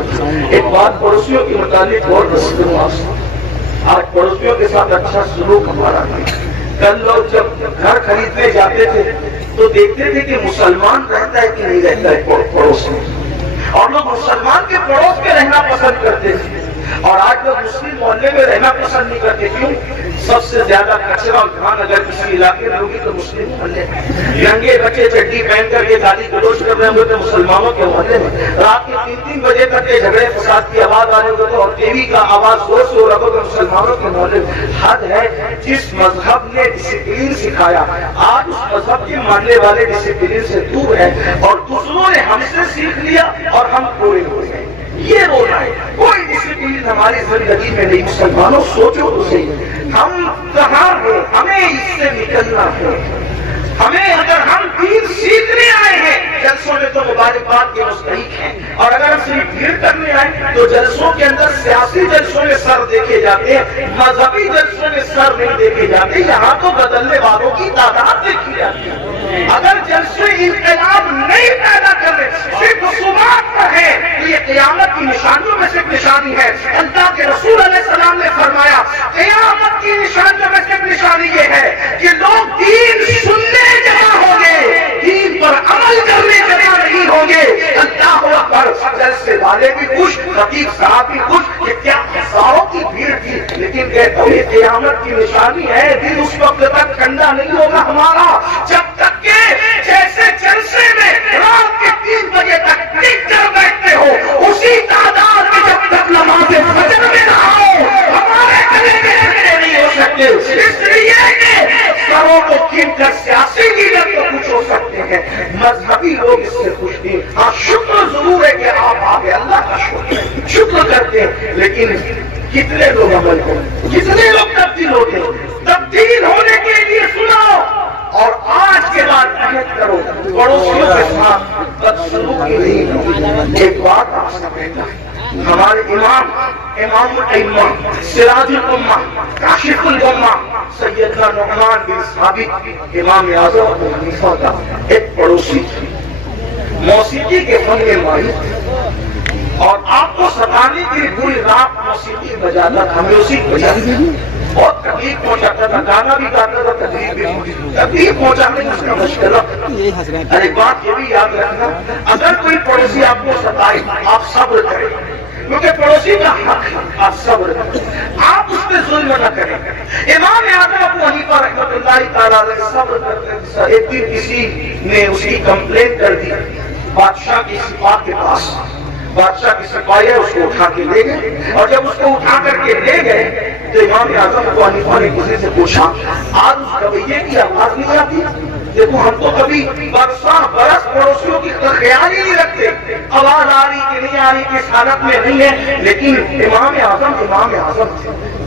ایک بات پڑوسیوں کے متعلق اور رسول آج پڑوسیوں کے ساتھ اچھا سلوک ہمارا نہیں. کل لوگ جب گھر خریدنے جاتے تھے تو دیکھتے تھے کہ مسلمان رہتا ہے کہ نہیں رہتا ہے پڑوس میں, اور لوگ مسلمان کے پڑوس میں رہنا پسند کرتے تھے. اور آج لوگ مسلم محلے میں رہنا پسند نہیں کرتے. کیوں؟ سب سے زیادہ کچرا اور گھان اگر کسی علاقے میں ہوگی تو مسلم محلے میں. ننگے بچے چڈی پہن کر کے گالی گلوچ کر رہے ہوئے تو مسلمانوں کے محلے میں. رات کے 3-3 بجے تک کے جھگڑے فساد کی آواز آنے ہوتے اور ٹی وی کا آواز زور سے ہو رہا ہوگا مسلمانوں کے محلے میں. حد ہے, جس مذہب نے ڈسپلین سکھایا آج اس مذہب کے ماننے والے ڈسپلین سے دور ہیں اور دوسروں نے ہم سے سیکھ لیا اور ہم پورے ہو گئے. یہ رونا ہے, کوئی ڈسپلین ہماری زندگی میں نہیں. مسلمانوں سوچو تو صحیح, ہم کہاں ہیں, ہمیں اس سے نکلنا ہے. ہمیں اگر ہم دین سیکھنے آئے ہیں جلسوں میں تو مبارکباد کے مستحق ہیں, اور اگر ہم صرف بھیڑ کرنے آئے تو جلسوں کے اندر سیاسی جلسوں میں سر دیکھے جاتے ہیں, مذہبی جلسوں میں سر نہیں دیکھے جاتے. یہاں تو بدلنے والوں کی تعداد دیکھی جاتی ہے. اگر جلسے انقلاب نہیں پیدا کر رہے, صرف رسومات پر ہے, تو یہ قیامت کی نشانیوں میں سے نشانی ہے. اللہ کے رسول علیہ السلام نے فرمایا قیامت کی نشانیوں میں سے نشانی یہ ہے کہ لوگ دین سننے جمع ہوں گے, دین پر عمل کرنے جمع نہیں ہوں گے. اللہ اکبر, جلسے والے بھی خوش, خطیب صاحب بھی خوش کہ کیا ہزاروں کی بھیڑ تھی. لیکن کہتا ہوں یہ قیامت کی نشانی ہے, دل اس وقت تک ٹھنڈا نہیں ہوگا ہمارا جب تک کہ جیسے جلسے میں رات کے 3 بجے تک ٹک کر بیٹھتے ہو اسی تعداد میں جب تک نماز فجر میں نہ ہو ہمارے گلے میں کھڑے نہیں ہو سکتے. اس لیے کہ سروں کو کھین کر سیاسی لیڈر تو کچھ ہو سکتے ہیں, مذہبی لوگ اس سے خوش نہیں. ہاں شکر ضرور ہے کہ آپ آگے, اللہ کا شکر کرتے ہیں, لیکن کتنے لوگ عمل کریں, کتنے لوگ تبدیل ہوتے ہیں. تبدیل ہونے کے لیے سنو اور آج کے بعد عہد کرو پڑوسیوں کے ساتھ بدسلوکی نہیں کرو. ایک بات آپ سے کہتا ہے, ہمارے امام الائمہ سراج الامہ کاشف الغمہ سیدنا نعمان بن ثابت امام اعظم ابو حنیفہ کا ایک پڑوسی موسیقی کے فن میں ماہر تھے اور آپ کو ستانے کی پوری رات موسیقی بجاتا تھا, میوزک بجاتا تھا, بہت تکلیف پہنچاتا تھا, گانا بھی گاتا تھا, تکلیف پہنچانے کا اس کا مشکلہ. ارے بات یہ بھی یاد رکھنا, اگر کوئی پڑوسی آپ کو ستائے آپ صبر کریں, کیونکہ پڑوسی کا حق ہے, آپ صبر کریں, آپ اس پہ ظلم نہ کریں. امام اعظم ابو حنیفہ رحمۃ اللہ تعالیٰ علیہ صبر کرتے. ایک دن کسی نے اس کی کمپلین کر دی بادشاہ کی سپاہ کے پاس. بادشاہ کی سپاہی اس کو اٹھا کے لے گئے, اور جب اس کو اٹھا کر کے لے گئے تو امام اعظم ابو حنیفہ نے کسی سے پوچھا آج اس رویے کی آواز نہیں آتی. دیکھو ہم تو کبھی برساں برس پڑوسیوں کی خیال ہی نہیں رکھتے, آواز آ رہی کہ نہیں آ رہی کس حالت میں نہیں ہے, لیکن امام اعظم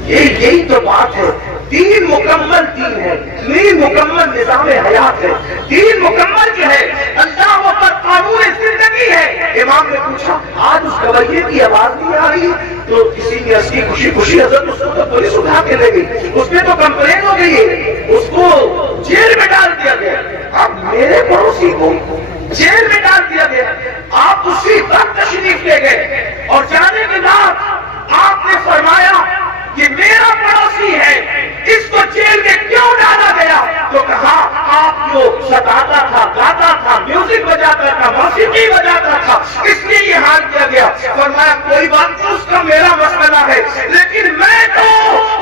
یہی تو بات ہے. دین مکمل دین ہے, دین مکمل نظام حیات ہے, دین مکمل جو ہے اللہ پر قانون زندگی ہے. امام نے پوچھا آج اس رویے کی آواز نہیں آ رہی، تو کسی نے اس کی خوشی خوشی حضرت اس کو تو پولیس اٹھا کے لے گئی، اس میں تو کمپلین ہو گئی ہے، اس کو جیل میں ڈال دیا گیا۔ اب میرے پڑوسی کو جیل میں ڈال دیا گیا، آپ اسی وقت تشریف لے گئے اور جانے کے بعد آپ نے فرمایا کہ میرا پڑوسی ہے، اس کو جیل میں کیوں ڈالا گیا؟ تو کہا آپ جو ستاتا تھا، گاتا تھا، میوزک بجاتا تھا، موسیقی بجاتا تھا، اس لیے یہ حال کیا گیا۔ فرمایا کوئی بات نہیں، اس کا میرا مسئلہ ہے، لیکن میں تو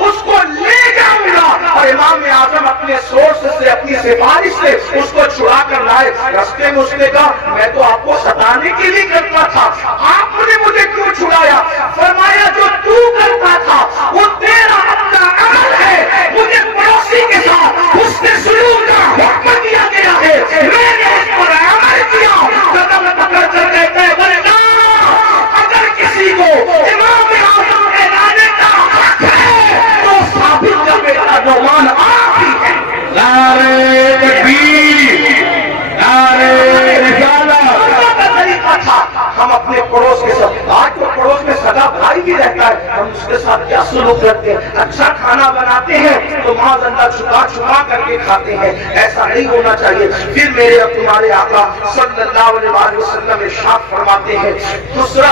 اس کو لے جاؤں گا۔ اور امام اعظم اپنے سورس سے، اپنی سفارش سے اس کو چھڑا کر لائے۔ رستے میں اس نے کہا میں تو آپ کو ستانے کے لیے کرتا تھا، آپ نے مجھے کیوں چھڑایا؟ فرمایا جو تو کرتا تھا وہ تیرا اپنا عمل ہے، مجھے پڑوسی کے ساتھ حسن سلوک کا حکم دیا گیا ہے، میں نے اس پر عمل کیا۔ قدم پکڑ کر کہتے ہیں ورنہ اگر کسی کو امام اعظم کہلانے کا حق ہے تو ثابت کا بیٹا نعمان آپ ہی ہے۔ نعرہ تکبیر، نعرہ رسالت کا طریقہ تھا۔ ہم اپنے پڑوس کے ساتھ، آج تو پڑوس میں سگا بھائی بھی رہتا ہے، ہم اس کے ساتھ کیا سلوک رکھتے ہیں؟ اچھا کھانا بناتے ہیں تو معاذ اللہ چھپا چھپا کر کے کھاتے ہیں، ایسا نہیں ہونا چاہیے۔ پھر میرے اور تمہارے آقا صلی اللہ علیہ وسلم ارشاد فرماتے ہیں دوسرا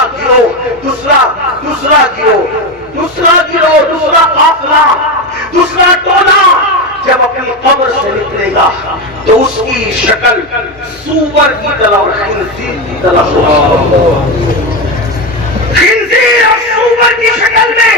قافلہ، دوسرا ٹولہ جب اپنی قبر سے نکلے گا تو اس کی شکل سور کی طرح اور خنزیر کی طرح ہوگی۔ خنزیر اور سور کی شکل میں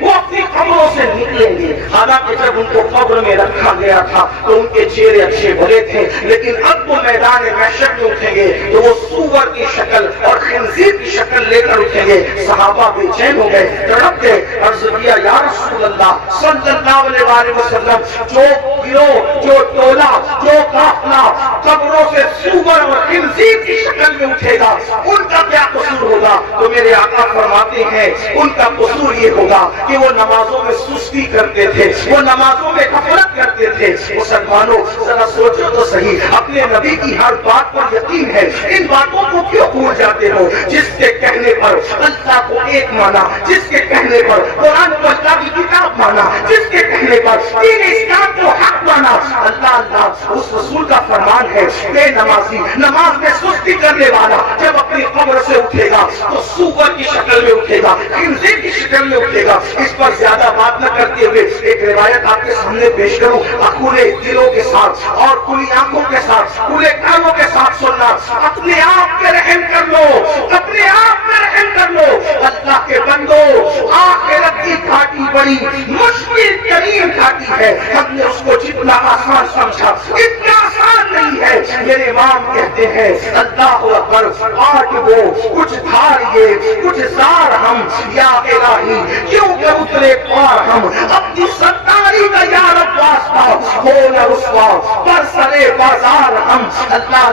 وہ اپنی قبروں سے نکلیں گے۔ حالانکہ جب ان کو قبر میں رکھا گیا تھا تو ان کے چہرے اچھے بھلے تھے، لیکن اب وہ میدان محشر میں اٹھیں گے تو وہ سور کی شکل اور خنزیر کی شکل لے کر اٹھیں گے۔ صحابہ بے چین ہو گئے، تڑپ گئے، عرض کیا یا رسول اللہ صلی اللہ علیہ وسلم، جو گروہ، جو ٹولہ، جو قافلہ قبروں سے سور اور خنزیر کی شکل میں اٹھے گا ان کا کیا قصور ہوگا؟ تو میرے آقا فرماتے ہیں ان کا قصور یہ ہوگا کہ وہ نمازوں میں سستی کرتے تھے، وہ نمازوں میں غفلت کرتے تھے۔ مسلمانوں ذرا سوچو تو صحیح، اپنے نبی کی ہر بات پر یقین ہے، ان باتوں کو کیوں بھول جاتے ہو؟ جس کے کہنے پر اللہ کو ایک مانا، جس کے کہنے پر قرآن کو اللہ کی کتاب مانا، جس کے کہنے پر دین اسلام کو حق مانا، اللہ اس رسول کا فرمان ہے بے نمازی، نماز میں سستی کرنے والا جب اپنی قبر سے اٹھے گا تو سور کی شکل میں اٹھے گا، خنزیر کی شکل میں اٹھے گا۔ اس پر زیادہ بات نہ کرتے ہوئے ایک روایت آپ کے سامنے پیش کروں، کھلے دلوں کے ساتھ اور کھلی آنکھوں کے ساتھ، کھلے کانوں کے ساتھ سننا۔ اپنے آپ پہ رحم کر لو، اپنے آپ پہ رحم کر لو۔ اللہ کے بندو، آخرت کی گھاٹی بڑی مشکل ترین گھاٹی ہے، ہم نے اس کو جتنا آسان سمجھا اتنا آسان نہیں ہے۔ میرے امام کہتے ہیں اللہ اکبر، آج وہ کچھ دھار یہ کچھ زار ہم، یا الہی کیوں کہ اترے پار ہم، اپنی ستاری کا یا رب واسطہ ہو نہ رسوا پر سرے بازار ہم۔ اللہ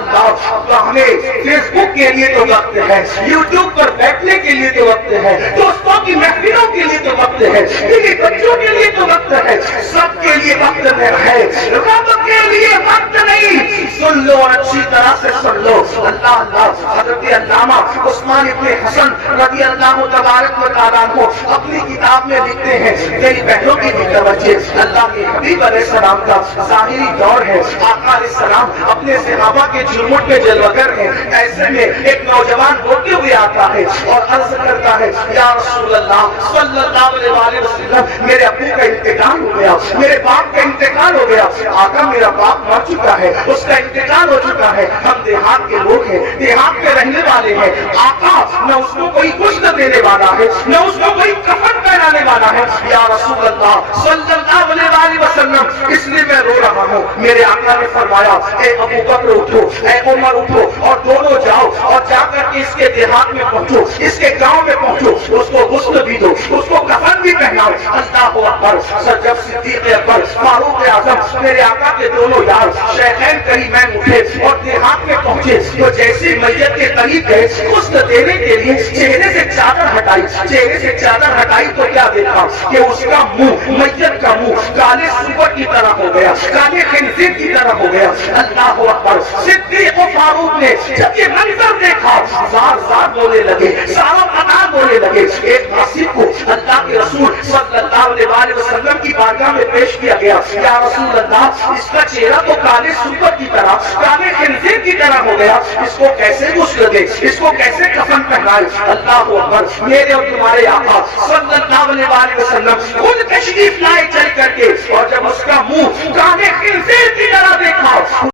تو ہمیں فیس بک کے لیے تو وقت ہے، یوٹیوب پر بیٹھنے کے لیے تو وقت ہے، دوستوں کی محفلوں کے لیے تو وقت ہے، بیوی بچوں کے لیے تو وقت ہے، سب کے لیے وقت ہے، رب کے لیے وقت نہیں۔ سن لو اور اچھی طرح سے سن لو۔ اللہ حضرت علامہ عثمان ابن حسن رضی اللہ تبارک و تعالیٰ عنہ اپنی کتاب میں لکھتے ہیں، میری بہنوں کی بھی توجہ، اللہ کے حبیب علیہ السلام کا ظاہری دور ہے، آقا علیہ السلام اپنے صحابہ کے جھرمٹ میں جلوگر ہیں، ایسے میں ایک نوجوان روتے ہوئے آتا ہے اور عرض کرتا ہے یا رسول اللہ صلی اللہ علیہ وسلم، میرے ابو کا انتقال ہو گیا، میرے باپ کا انتقال ہو گیا۔ آقا میرا باپ مر چکا ہے، اس کا انتقال ہو چکا ہے، ہم دیہات کے لوگ ہیں، دیہات میں رہنے والے ہیں، آقا نہ اس کو کوئی غسل دینے والا ہے، نہ اس کو کوئی کفن پہنانے والا ہے، یا رسول اللہ صلی اللہ علیہ وسلم اس لیے میں رو رہا ہوں۔ میرے آقا نے فرمایا اے ابو بکر اٹھو، اے عمر اٹھو اور دونوں جاؤ اور جا کر کے اس کے دیہات میں پہنچو، اس کے گاؤں میں پہنچو، اس کو غسل بھی دو، اس کو کفن بھی پہناؤ۔ اللہ اکبر، جب صدیق اکبر، فاروق اعظم، میرے آقا کے دونوں یار شیخین کریمین اٹھے اور دیہات میں پہنچے تو جیسے میت کے قریب گئے غسل دینے کے لیے چہرے سے چادر ہٹا ہٹائی، چہرے سے چادر ہٹائی تو کیا دیکھا کہ اس کا منہ، میت کا منہ کالے سور کی طرح ہو گیا، کالے خنزیر کی طرح ہو گیا۔ اللہ اکبر! صدیق و فاروق نے جب یہ منظر دیکھا زار زار بولنے لگے، سارا قطار بولنے لگے۔ ایک مسجد کو اللہ کے رسول صلی اللہ علیہ وسلم کی بارگاہ میں پیش کیا گیا، یا رسول اللہ اس کا چہرہ تو کالے سور کی طرح، کالے خنزیر کی طرح ہو گیا، اس کو کیسے غسل دے، اس کو کیسے کفن پہنائے؟ اللہ اکبر! میرے اور تمہارے آقا صلی اللہ علیہ وسلم خود تشریف لائے چل کر کے، اور جب اس کا منہ کالے خنزیر کی طرح دیکھا